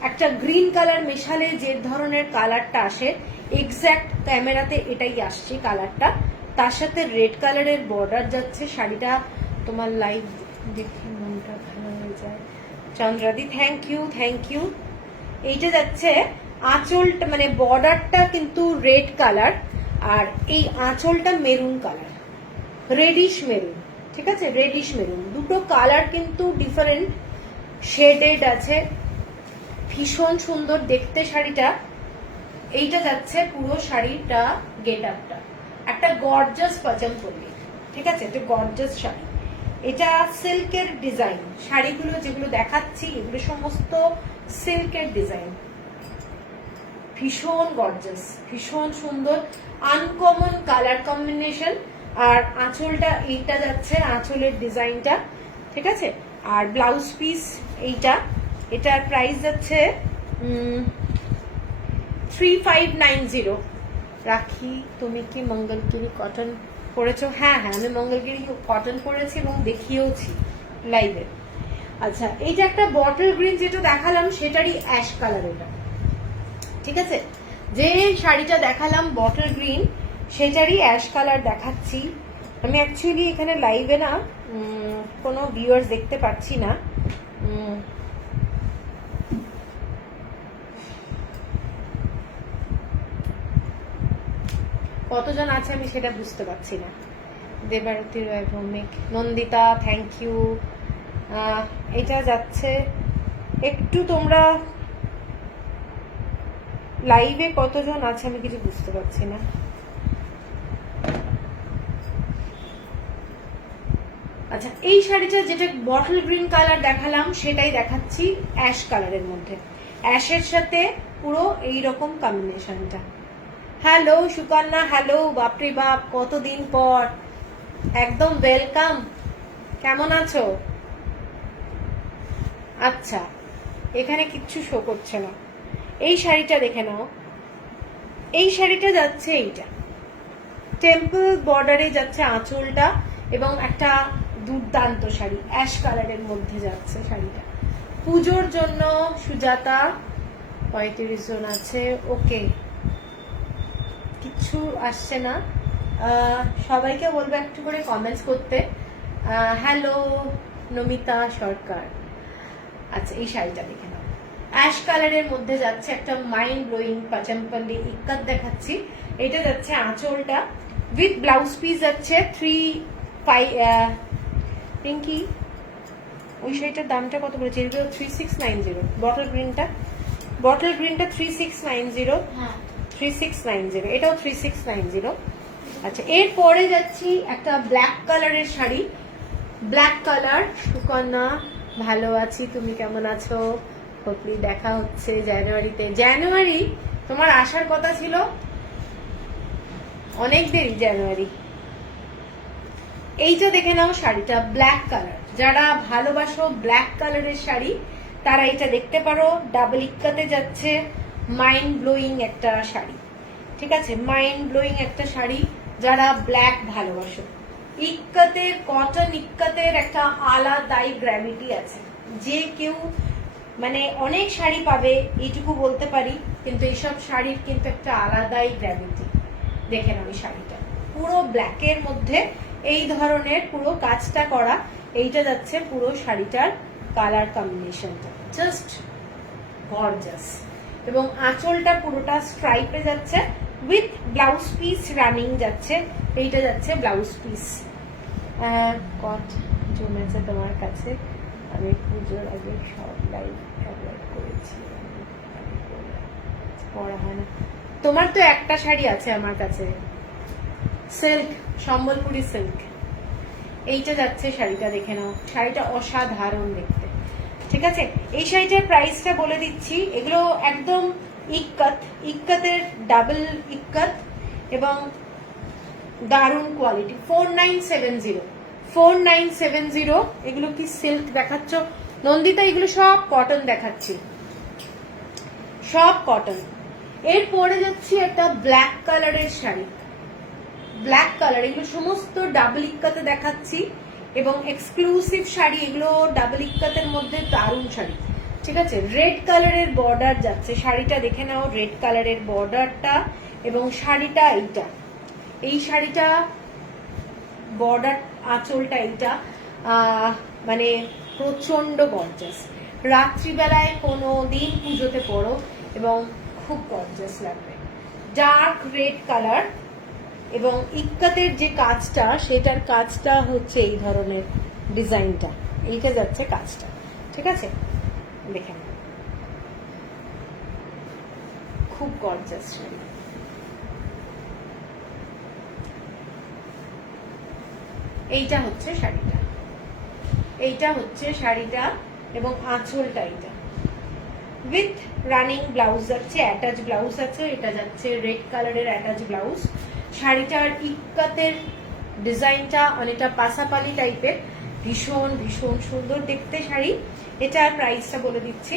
একটা গ্রিন কালার মেশালে যে ধরনের কালারটা আসে, এক্স্যাক্ট ক্যামেরাতে এটাই আসছে কালারটা। তার সাথে রেড কালারের বর্ডার যাচ্ছে। শাড়িটা তোমার লাইভ দেখে মনটা ভালো হয়ে যায়। চন্দ্রাদি থ্যাংক ইউ, থ্যাংক ইউ। এইটা যাচ্ছে আঁচলটা, মানে বর্ডারটা কিন্তু রেড কালার আর এই আঁচলটা মেরুন কালার, রেডিশ মেরুন, ঠিক আছে, রেডিশ মেরুন। দুটো কালার কিন্তু ডিফারেন্ট শেডেড আছে, ভীষণ সুন্দর দেখতে শাড়িটা। এইটা যাচ্ছে পুরো শাড়িটা গেট আপটা, একটা গর্জাস পাজামপল্লি, ঠিক আছে, এটা গর্জাস শাড়ি। এটা সিল্কের ডিজাইন, শাড়িগুলো যেগুলো দেখাচ্ছি এগুলো সমস্ত সিল্কের ডিজাইন, ভীষণ গর্জাস, ভীষণ সুন্দর, আনকমন কালার কম্বিনেশন। আর আঁচলটা এইটা যাচ্ছে, আঁচলের ডিজাইনটা, ঠিক আছে। আর ব্লাউজ পিস এইটা, এটার প্রাইস যাচ্ছে 3590। রাখি, তুমি কি মঙ্গলগিরি কটন পরেছো? হ্যাঁ হ্যাঁ, আমি মঙ্গলগিরি কটন পরেছি এবং দেখিয়েওছি লাইভে। আচ্ছা, এইটা একটা বটল গ্রিন যেটা দেখালাম সেটারই অ্যাশ কালার এটা, ঠিক আছে। যে শাড়িটা দেখালাম বটল গ্রিন সেটারই অ্যাশ কালার দেখাচ্ছি। আমি অ্যাকচুয়ালি এখানে লাইভে না কোনো ভিউয়ার্স দেখতে পাচ্ছি না, কতজন আছে আমি সেটা বুঝতে পারছি না। দেবারতী রায় ভৌমিক, নন্দিতা থ্যাংক ইউ। এটা যাচ্ছে, একটু তোমরা লাইভে কতজন আছে আমি কিছু বুঝতে পারছি না। আচ্ছা, এই শাড়িটা যেটা বটল গ্রিন কালার দেখালাম সেটাই দেখাচ্ছি অ্যাশ কালারের মধ্যে, অ্যাশের সাথে পুরো এইরকম কম্বিনেশনটা। হ্যালো সুকন্যা, হ্যালো, বাপরে বাপ কতদিন পর, একদম ওয়েলকাম। কেমন আছো? আচ্ছা, এখানে কিচ্ছু শো করছে না। এই শাড়িটা দেখে নাও, এই শাড়িটা যাচ্ছে, এইটা টেম্পল বর্ডারে যাচ্ছে আঁচলটা এবং একটা দুর্দান্ত শাড়ি অ্যাশ কালারের মধ্যে যাচ্ছে শাড়িটা। পুজোর জন্য সুজাতা 35 জন আছে, ওকে, কিচ্ছু আসছে না। সবাইকে বলবো একটু করে কমেন্টস করতে। হ্যালো নমিতা সরকার। আচ্ছা, এই শাড়িটা দেখে নাও, অ্যাশ কালারের মধ্যে যাচ্ছে, একটা মাইন্ড ব্লোয়িং পাচামপল্লি ইক্কাত দেখাচ্ছি। এটা যাচ্ছে আঁচলটা উইথ ব্লাউজ পিস যাচ্ছে 35। পিঙ্কি, ওই শাড়িটার দামটা কত বলেছে? 3690। বটল গ্রিনটা, বটল গ্রিনটা 3690, 3690, এটাও 3690। আচ্ছা, এরপরে যাচ্ছি একটা ব্ল্যাক কালারের শাড়ি, ব্ল্যাক কালার। সুকন্যা ভালো আছি, তুমি কেমন আছো? হোপলি দেখা হচ্ছে জানুয়ারিতে। জানুয়ারি তোমার আসার কথা ছিল, অনেক দেরি জানুয়ারি। এইটা দেখে নাও শাড়িটা, ব্ল্যাক কালার, যারা ভালোবাসো ব্ল্যাক কালারের শাড়ি তারা এটা দেখতে পারো। ডাবল ইক্কাতে যাচ্ছে, মাইন্ড ব্লোয়িং একটা শাড়ি, ঠিক আছে, মাইন্ড ব্লোয়িং একটা শাড়ি, যারা ব্ল্যাক ভালোবাসো। ইক্কাতের কটন ইক্কাতের একটা আলাদাই গ্র্যাভিটি আছে, যে কেউ মানে অনেক শাড়ি পাবে এইটুকু বলতে পারি, কিন্তু এইসব শাড়ির কিন্তু একটা আলাদাই গ্র্যাভিটি। দেখেন ওই শাড়িটা পুরো ব্ল্যাকের মধ্যে এই ধরনের পুরো কাজটা করা, এইটা যাচ্ছে পুরো শাড়িটার কালার কম্বিনেশনটা জাস্ট গর্জাস। এবং আঁচলটা পুরোটা স্ট্রাইপে যাচ্ছে উইথ ব্লাউজ পিস রানিং যাচ্ছে, এইটা যাচ্ছে ব্লাউজ পিস। কট জমেছে তোমার কাছে, আমি পুজোর আগে সব লাইভ অ্যাভয়েড করেছি, পড়া হয় না। তোমার তো একটা শাড়ি আছে আমার কাছে, সিল্ক, সম্বলপুরি সিল্ক, এইটা যাচ্ছে শাড়িটা, দেখে নাও শাড়িটা অসাধারণ দেখতে। ঠিক আছে, এই শাড়িটার প্রাইসটা বলে দিচ্ছি। এগুলো একদম ইক্কাত, ইক্কাতের ডাবল ইক্কাত এবং দারুণ কোয়ালিটি। 4970, 4970। এগুলো কি সিল্ক দেখাচ্ছ নন্দিতা? এগুলো সব কটন দেখাচ্ছি, সব কটন। এরপরে যাচ্ছি একটা ব্ল্যাক কালারের শাড়ি, ব্ল্যাক কালার, এগুলো সমস্ত ডাবল ইক্কাতে দেখাচ্ছি এবং এক্সক্লুসিভ শাড়ি, এগুলো ডাবল ইক্কাতের মধ্যে দারুণ শাড়ি। ঠিক আছে, রেড কালারের বর্ডার যাচ্ছে, শাড়িটা দেখে নাও, রেড কালারের বর্ডারটা এবং শাড়িটা এইটা, এই শাড়িটা বর্ডার আঁচলটা এইটা মানে প্রচন্ড গর্জাস। রাত্রিবেলায় কোনো দিন পুজোতে পড়ো এবং খুব গর্জাস লাগবে। ডার্ক রেড কালার এবং ইক্কাতের যে কাজটা, সেটার কাজটা হচ্ছে এই ধরনের ডিজাইনটা, এইটা যাচ্ছে কাজটা। ঠিক আছে, দেখেন খুব গর্জাস শাড়ি। এইটা হচ্ছে শাড়িটা, এইটা হচ্ছে শাড়িটা এবং আঁচলটা এইটা উইথ রানিং ব্লাউজ যাচ্ছে, অ্যাটাচ ব্লাউজ আছে, এটা যাচ্ছে রেড কালারের অ্যাটাচ ব্লাউজ। শাড়িটার ইক্কাতের ডিজাইনটা অনেকটা পাসাপালি টাইপের, ভীষণ ভীষণ সুন্দর দেখতে শাড়ি। এটার প্রাইসটা বলে দিচ্ছি,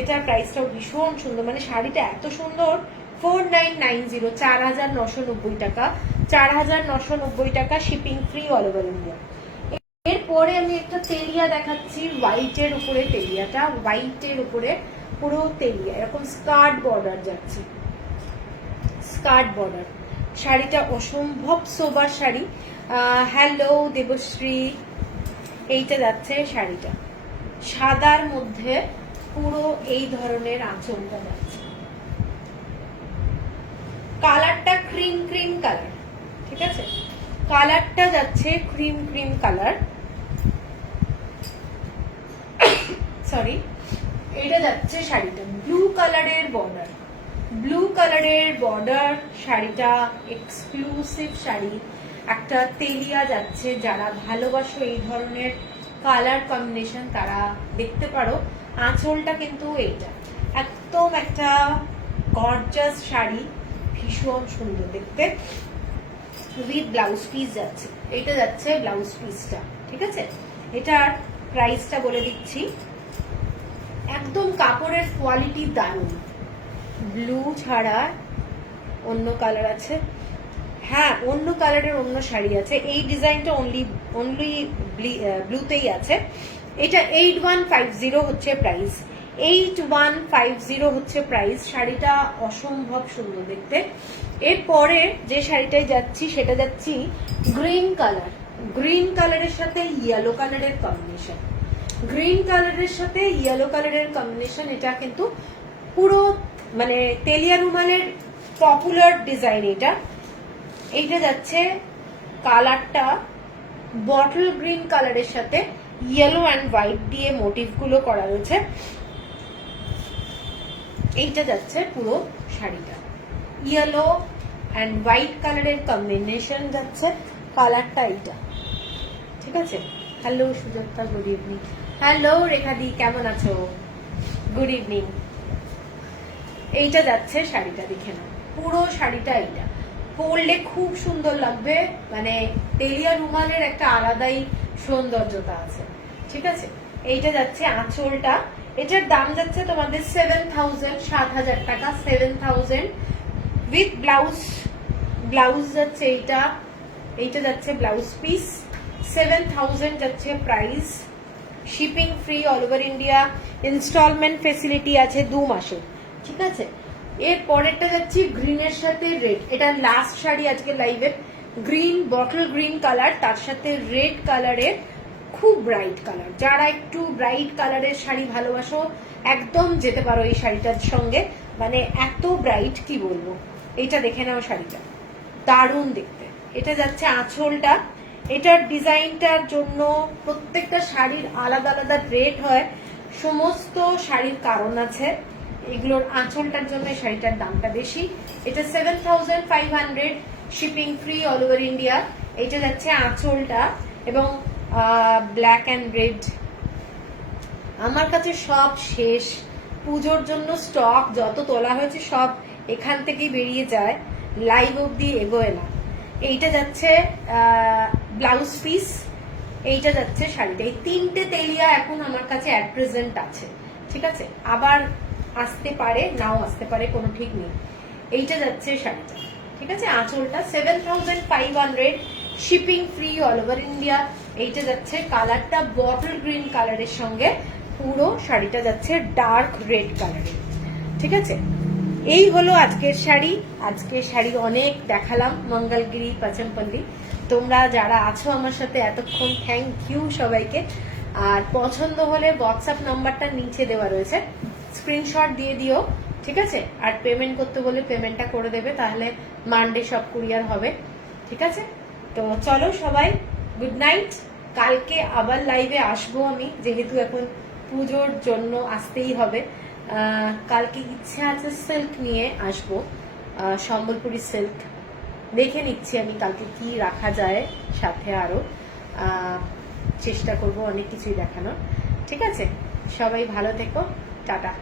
এটার প্রাইসটাও ভীষণ সুন্দর, মানে শাড়িটা এত সুন্দর। 4990, 4990 টাকা, 4990 টাকা, shipping free all over India. এরপরে আমি একটা তেলিয়া দেখাচ্ছি, হোয়াইটের উপরে তেলিয়াটা, হোয়াইটের উপরে পুরো তেলিয়া, এরকম স্কার্ট বর্ডার যাচ্ছে, স্কার্ট বর্ডার। শাড়িটা অসম্ভব সোবার শাড়ি। হ্যালো দেবশ্রী, এইটা যাচ্ছে শাড়িটা, সাদার মধ্যে পুরো এই ধরনের আঁচলটা যাচ্ছে, কালারটা ক্রিম ক্রিম কালার। ঠিক আছে, কালারটা যাচ্ছে ক্রিম ক্রিম কালার, সরি, এটা যাচ্ছে শাড়িটা ব্লু কালারের বর্ডার, ব্লু কালারের বর্ডার। শাড়িটা এক্সক্লুসিভ শাড়ি, একটা তেলিয়া যাচ্ছে। যারা ভালোবাসো এই ধরনের কালার কম্বিনেশন তারা দেখতে পারো। আঁচলটা কিন্তু এইটা একদম একটা গর্জাস শাড়ি, ভীষণ সুন্দর দেখতে, উইথ ব্লাউজ পিস যাচ্ছে, এটা যাচ্ছে ব্লাউজ পিসটা। ঠিক আছে, এটার প্রাইসটা বলে দিচ্ছি। একদম কাপড়ের কোয়ালিটি দারুণ। ব্লু ছাড়া অন্য কালার আছে, হ্যাঁ অন্য কালারের অন্য শাড়ি আছে, এই ডিজাইনটা অনলি ব্লুতেই আছে। এটা 8150 হচ্ছে প্রাইস, 8150 হচ্ছে প্রাইস। শাড়িটা অসম্ভব সুন্দর দেখতে। এরপরে যে শাড়িটাই যাচ্ছি সেটা যাচ্ছি গ্রিন কালার, গ্রিন কালারের সাথে ইয়েলো কালারের কম্বিনেশন, গ্রিন কালারের সাথে ইয়েলো কালারের কম্বিনেশন। এটা কিন্তু পুরো মানে তেলিয়া রুমালের পপুলার ডিজাইন এটা। এইটা যাচ্ছে কালারটা বটল গ্রিন কালারের সাথে ইয়েলো অ্যান্ড হোয়াইট দিয়ে মোটিভ গুলো করা রয়েছে। এইটা যাচ্ছে পুরো শাড়িটা ইয়েলো অ্যান্ড হোয়াইট কালারের কম্বিনেশন যাচ্ছে, কালারটা এইটা। ঠিক আছে, hello Sujata, good evening. Hello রেখাদি, কেমন আছো? Good evening. এইটা যাচ্ছে শাড়িটা, দেখে নাও পুরো শাড়িটা এইটা পরলে খুব সুন্দর লাগবে, মানে তেলিয়া রুমালের একটা আলাদাই সৌন্দর্যতা আছে। ঠিক আছে, এইটা যাচ্ছে আঁচলটা, এটার দাম যাচ্ছে তোমাদের 7000, 7000 টাকা, 7000 উইথ ব্লাউজ ব্লাউজ যাচ্ছে এইটা, এইটা যাচ্ছে ব্লাউজ পিস, 7000 যাচ্ছে price, shipping free all over India, installment facility আছে 2 মাসের, ঠিক আছে। এর পরেরটা যাচ্ছে গ্রিনের সাথে রেড, এটা লাস্ট শাড়ি আজকে লাইভের, গ্রিন বটল গ্রিন কালার, তার সাথে রেড কালারের, খুব ব্রাইট কালার। যারা একটু ব্রাইট কালারের শাড়ি ভালোবাসো একদম যেতে পারো এই শাড়িটার সঙ্গে, মানে এত ব্রাইট কি বলবো। এইটা দেখে নাও শাড়িটা, দারুণ দেখতে। এটা যাচ্ছে আঁচলটা, এটার ডিজাইনটার জন্য প্রত্যেকটা শাড়ির আলাদা আলাদা রেট হয়, সমস্ত শাড়ির কারণ আছে, এগুলোর আঁচলটার জন্য এই শাড়িটার দামটা বেশি। এটা 7500, shipping free all over India. এইটা যাচ্ছে আঁচলটা এবং ব্ল্যাক অ্যান্ড রেড। আমার কাছে সব শেষ, পুজোর জন্য স্টক যত তোলা হয়েছে সব এখান থেকেই বেরিয়ে যায়, লাইভ অব্দি এগোয় না। এইটা যাচ্ছে ব্লাউজ পিস, এইটা যাচ্ছে শাড়িটা। এই 3টে তেলিয়া এখন আমার কাছে অ্যাট প্রেজেন্ট আছে, ঠিক আছে। আবার আসতে পারে নাও আসতে পারে, কোনো ঠিক নেই। এইটা যাচ্ছে শাড়িটা, ঠিক আছে। আঁচলটা 7500, shipping free all over India. এইটা যাচ্ছে কালারটা বটল গ্রিন কালারের সঙ্গে, পুরো শাড়িটা যাচ্ছে ডার্ক রেড কালারের, ঠিক আছে। এই হলো আজকের শাড়ি। আজকের শাড়ি অনেক দেখালাম, মঙ্গলগিরি পাচমপল্লী। তোমরা যারা আছো আমার সাথে এতক্ষণ, থ্যাংক ইউ সবাইকে। আর পছন্দ হলে হোয়াটসঅ্যাপ নাম্বারটা নিচে দেওয়া রয়েছে, স্ক্রিনশট দিয়ে দিও, ঠিক আছে। আর পেমেন্ট করতে বলে পেমেন্টটা করে দেবে, তাহলে মানডে সব কুরিয়ার হবে, ঠিক আছে। তো চলো সবাই, গুড নাইট। কালকে আবার লাইভে আসবো আমি, যেহেতু এখন পুজোর জন্য আসতেই হবে। কালকে ইচ্ছে আছে সিল্ক নিয়ে আসবো, সম্বলপুরি সিল্ক দেখে নিচ্ছি আমি কালকে কি রাখা যায়, সাথে আরো চেষ্টা করব অনেক কিছুই দেখানোর, ঠিক আছে। সবাই ভালো থেকো, টাটা।